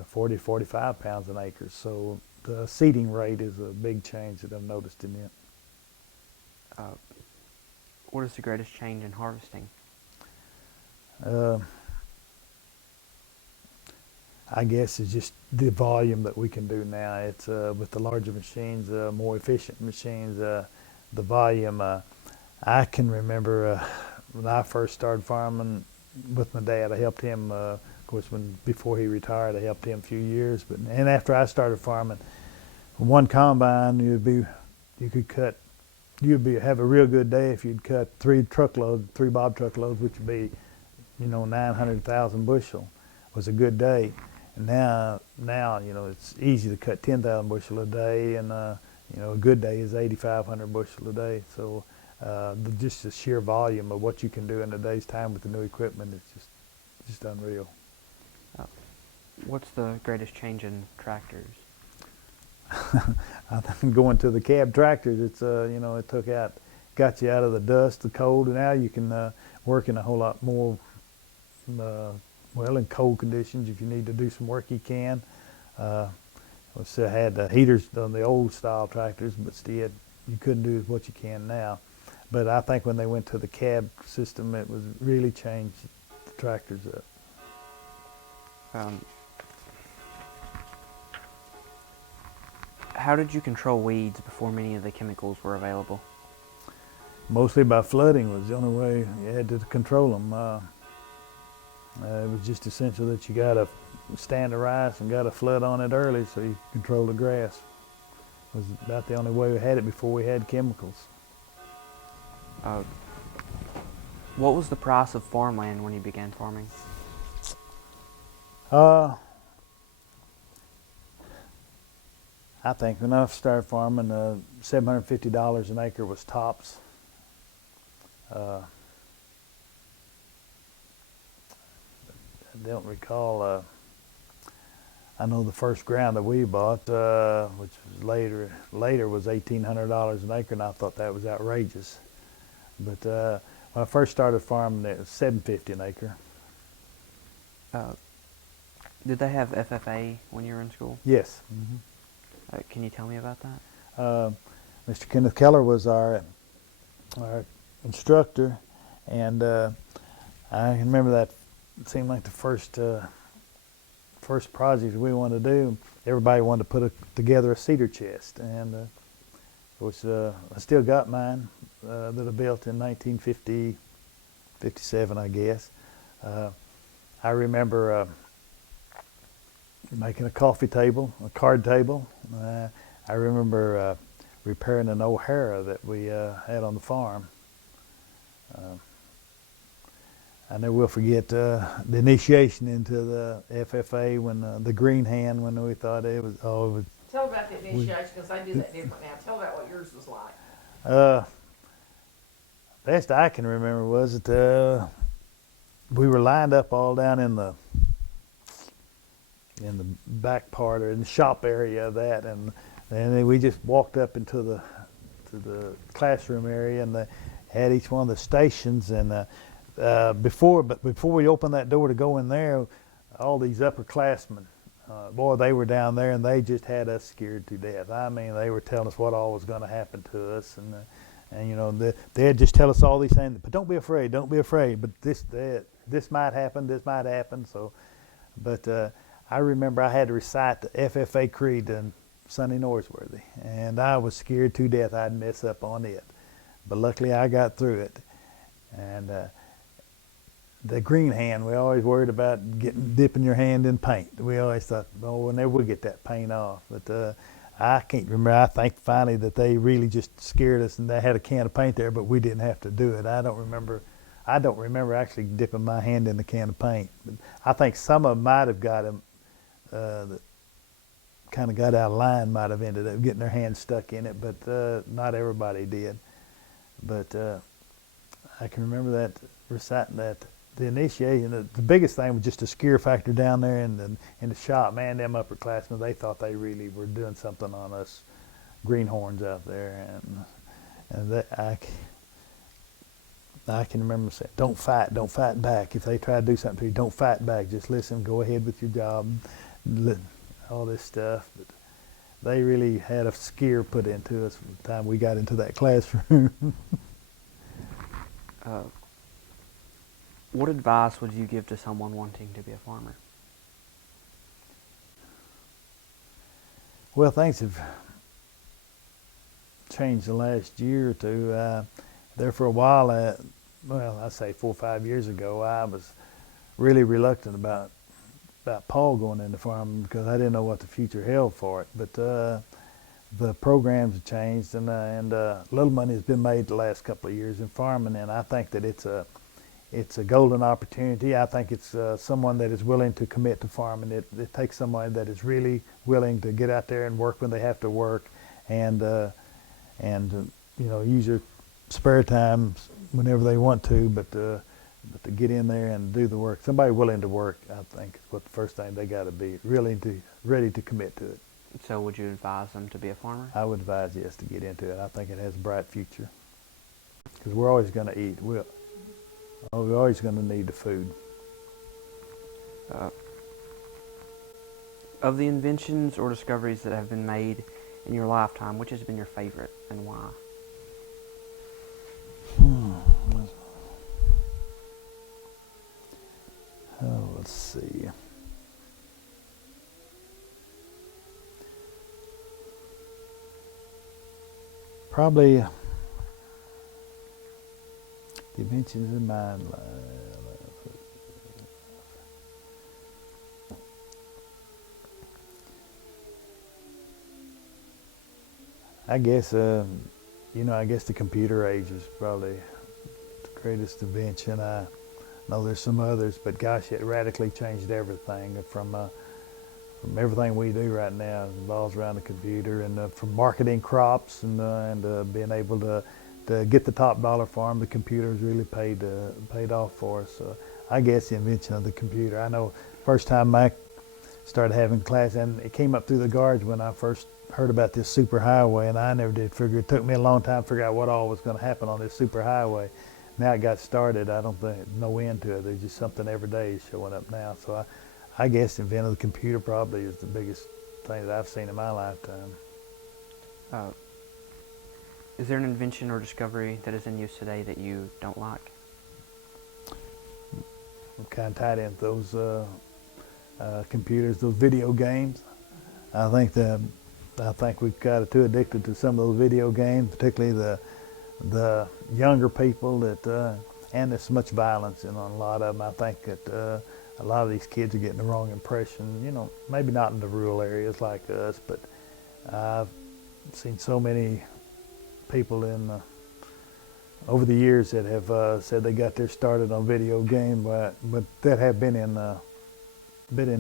40, 45 pounds an acre. So the seeding rate is a big change that I've noticed in it. What is the greatest change in harvesting? I guess it's just the volume that we can do now. It's with the larger machines, more efficient machines, the volume. I can remember when I first started farming with my dad. I helped him, of course, before he retired. I helped him a few years, and after I started farming, one combine have a real good day if you'd cut 3 bob truckloads, which would be 900,000 bushel, was a good day. And now it's easy to cut 10,000 bushel a day, and a good day is 8,500 bushel a day. So just the sheer volume of what you can do in a day's time with the new equipment is just unreal. What's the greatest change in tractors? I think going to the cab tractors, it's got you out of the dust, the cold, and now you can work in a whole lot more in cold conditions. If you need to do some work, you can. We still had the heaters on the old style tractors, but still you couldn't do what you can now. But I think when they went to the cab system, it was really changed the tractors up. How did you control weeds before many of the chemicals were available? Mostly by flooding was the only way you had to control them. It was just essential that you got to stand the rice and got to flood on it early so you control the grass. It was about the only way we had it before we had chemicals. What was the price of farmland when you began farming? Uh, I think when I started farming, $750 an acre was tops. I don't recall. I know the first ground that we bought, which was later was $1,800 an acre, and I thought that was outrageous. But when I first started farming, it was $750 an acre. Uh, did they have FFA when you were in school? Yes. Mm-hmm. Can you tell me about that? Mr. Kenneth Keller was our instructor, and I can remember that. It seemed like the first project we wanted to do. Everybody wanted to put together a cedar chest, and which I still got mine that I built in 1950, 57, I guess. I remember making a coffee table, a card table. I remember repairing an O'Hara that we had on the farm. I never will forget the initiation into the FFA when the green hand, when we thought it was, Tell about the initiation, because I do that different now. Tell about what yours was like. Best I can remember was that we were lined up all down in the back part or in the shop area of that, and then we just walked up into the classroom area, and they had each one of the stations, and before we opened that door to go in there, all these upperclassmen, boy, they were down there, and they just had us scared to death. I mean, they were telling us what all was going to happen to us, and you know, they'd just tell us all these things, but don't be afraid, don't be afraid. But this might happen, this might happen. So, but I remember I had to recite the FFA creed to Sonny Norsworthy, and I was scared to death I'd mess up on it. But luckily I got through it. And the green hand, we always worried about dipping your hand in paint. We always thought, oh, we'll never get that paint off. But I can't remember. I think finally that they really just scared us, and they had a can of paint there, but we didn't have to do it. I don't remember actually dipping my hand in the can of paint. But I think some of them might have got them that kind of got out of line, might have ended up getting their hands stuck in it, but not everybody did. But I can remember that, reciting that. The initiation, the biggest thing was just the scare factor down there in the shop. Man, them upperclassmen, they thought they really were doing something on us greenhorns out there, and that I can remember saying, don't fight back. If they try to do something to you, don't fight back. Just listen, go ahead with your job, all this stuff. But they really had a scare put into us from the time we got into that classroom. What advice would you give to someone wanting to be a farmer? Well, things have changed the last year or two. There for a while, I say 4 or 5 years ago, I was really reluctant about Paul going into farming because I didn't know what the future held for it. But the programs have changed, and little money has been made the last couple of years in farming, and I think that it's a golden opportunity. I think it's someone that is willing to commit to farming. It takes someone that is really willing to get out there and work when they have to work, and use their spare time whenever they want to, but to get in there and do the work. Somebody willing to work, I think, is what the first thing they got to be, ready to commit to it. So would you advise them to be a farmer? I would advise, yes, to get into it. I think it has a bright future because we're always going to eat. We're always going to need the food. Of the inventions or discoveries that have been made in your lifetime, which has been your favorite and why? Let's see. Probably the inventions in mind. I guess I guess the computer age is probably the greatest invention. I know there's some others, but gosh, it radically changed everything from everything we do right now. It revolves around the computer, and from marketing crops and being able to get the top dollar for them. The computer has really paid off for us. I guess the invention of the computer. I know first time I started having class, and it came up through the guards when I first heard about this superhighway, and I never did figure. It took me a long time to figure out what all was going to happen on this superhighway. Now it got started. I don't think no end to it. There's just something every day is showing up now. So I guess the invention of the computer probably is the biggest thing that I've seen in my lifetime. Is there an invention or discovery that is in use today that you don't like? I'm kind of tied into those computers, those video games. I think we've got too addicted to some of those video games, particularly the younger people and there's so much violence in a lot of them. I think that a lot of these kids are getting the wrong impression. You know, maybe not in the rural areas like us, but I've seen so many people over the years that have said they got their started on video game, but that have been in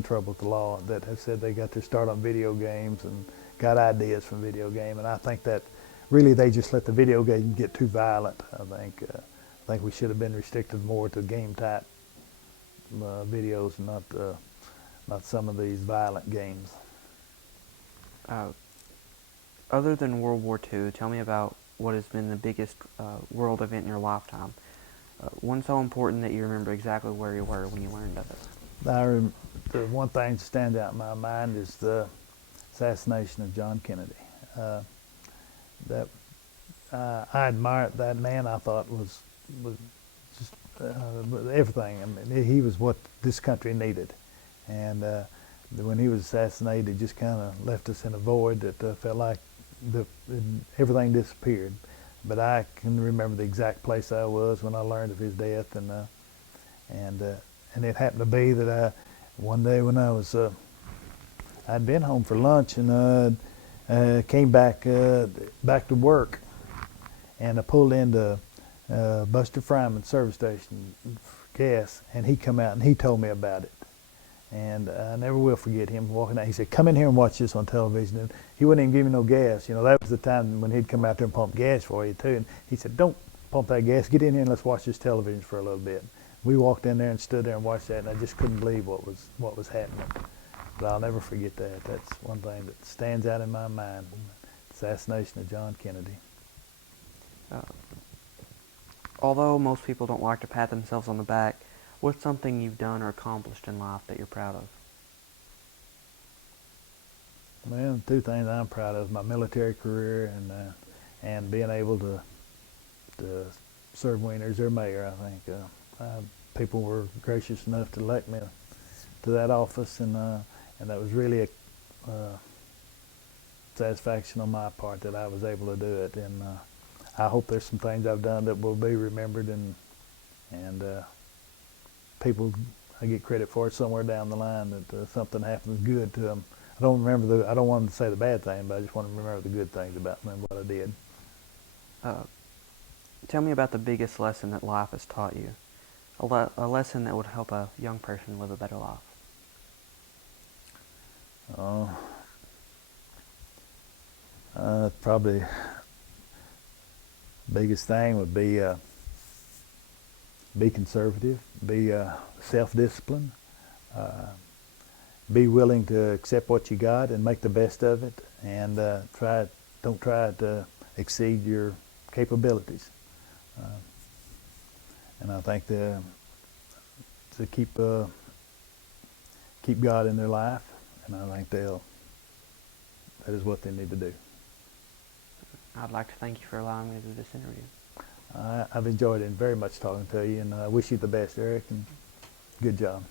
trouble with the law, that have said they got their start on video games and got ideas from video game. And I think that really they just let the video game get too violent. I think we should have been restricted more to game type videos, not some of these violent games. Other than World War II, tell me about what has been the biggest world event in your lifetime. One so important that you remember exactly where you were when you learned of it. The one thing that stands out in my mind is the assassination of John Kennedy. I admired that man. I thought was just everything. I mean, he was what this country needed, and when he was assassinated, it just kind of left us in a void that felt like everything disappeared. But I can remember the exact place I was when I learned of his death, and it happened to be that one day when I'd been home for lunch and came back to work, and I pulled into Buster Fryman's service station for gas, and he come out and he told me about it. And I never will forget him walking out. He said, "Come in here and watch this on television." And he wouldn't even give me no gas. You know, that was the time when he'd come out there and pump gas for you too. And he said, "Don't pump that gas. Get in here and let's watch this television for a little bit." We walked in there and stood there and watched that, and I just couldn't believe what was happening. But I'll never forget that. That's one thing that stands out in my mind: the assassination of John Kennedy. Although most people don't like to pat themselves on the back, what's something you've done or accomplished in life that you're proud of? Well, two things I'm proud of: my military career and being able to serve Wayne as their mayor. I think people were gracious enough to elect me to that office, and that was really a satisfaction on my part that I was able to do it. And I hope there's some things I've done that will be remembered, and people, I get credit for it somewhere down the line, that something happens good to them. I don't want to say the bad thing, but I just want to remember the good things about me and what I did. Tell me about the biggest lesson that life has taught you. A lesson that would help a young person live a better life. Probably biggest thing would be conservative, be self-disciplined, be willing to accept what you got and make the best of it, and don't try to exceed your capabilities. And I think to keep God in their life, and I think that is what they need to do. I'd like to thank you for allowing me to do this interview. I've enjoyed it very much talking to you, and I wish you the best, Eric, and good job.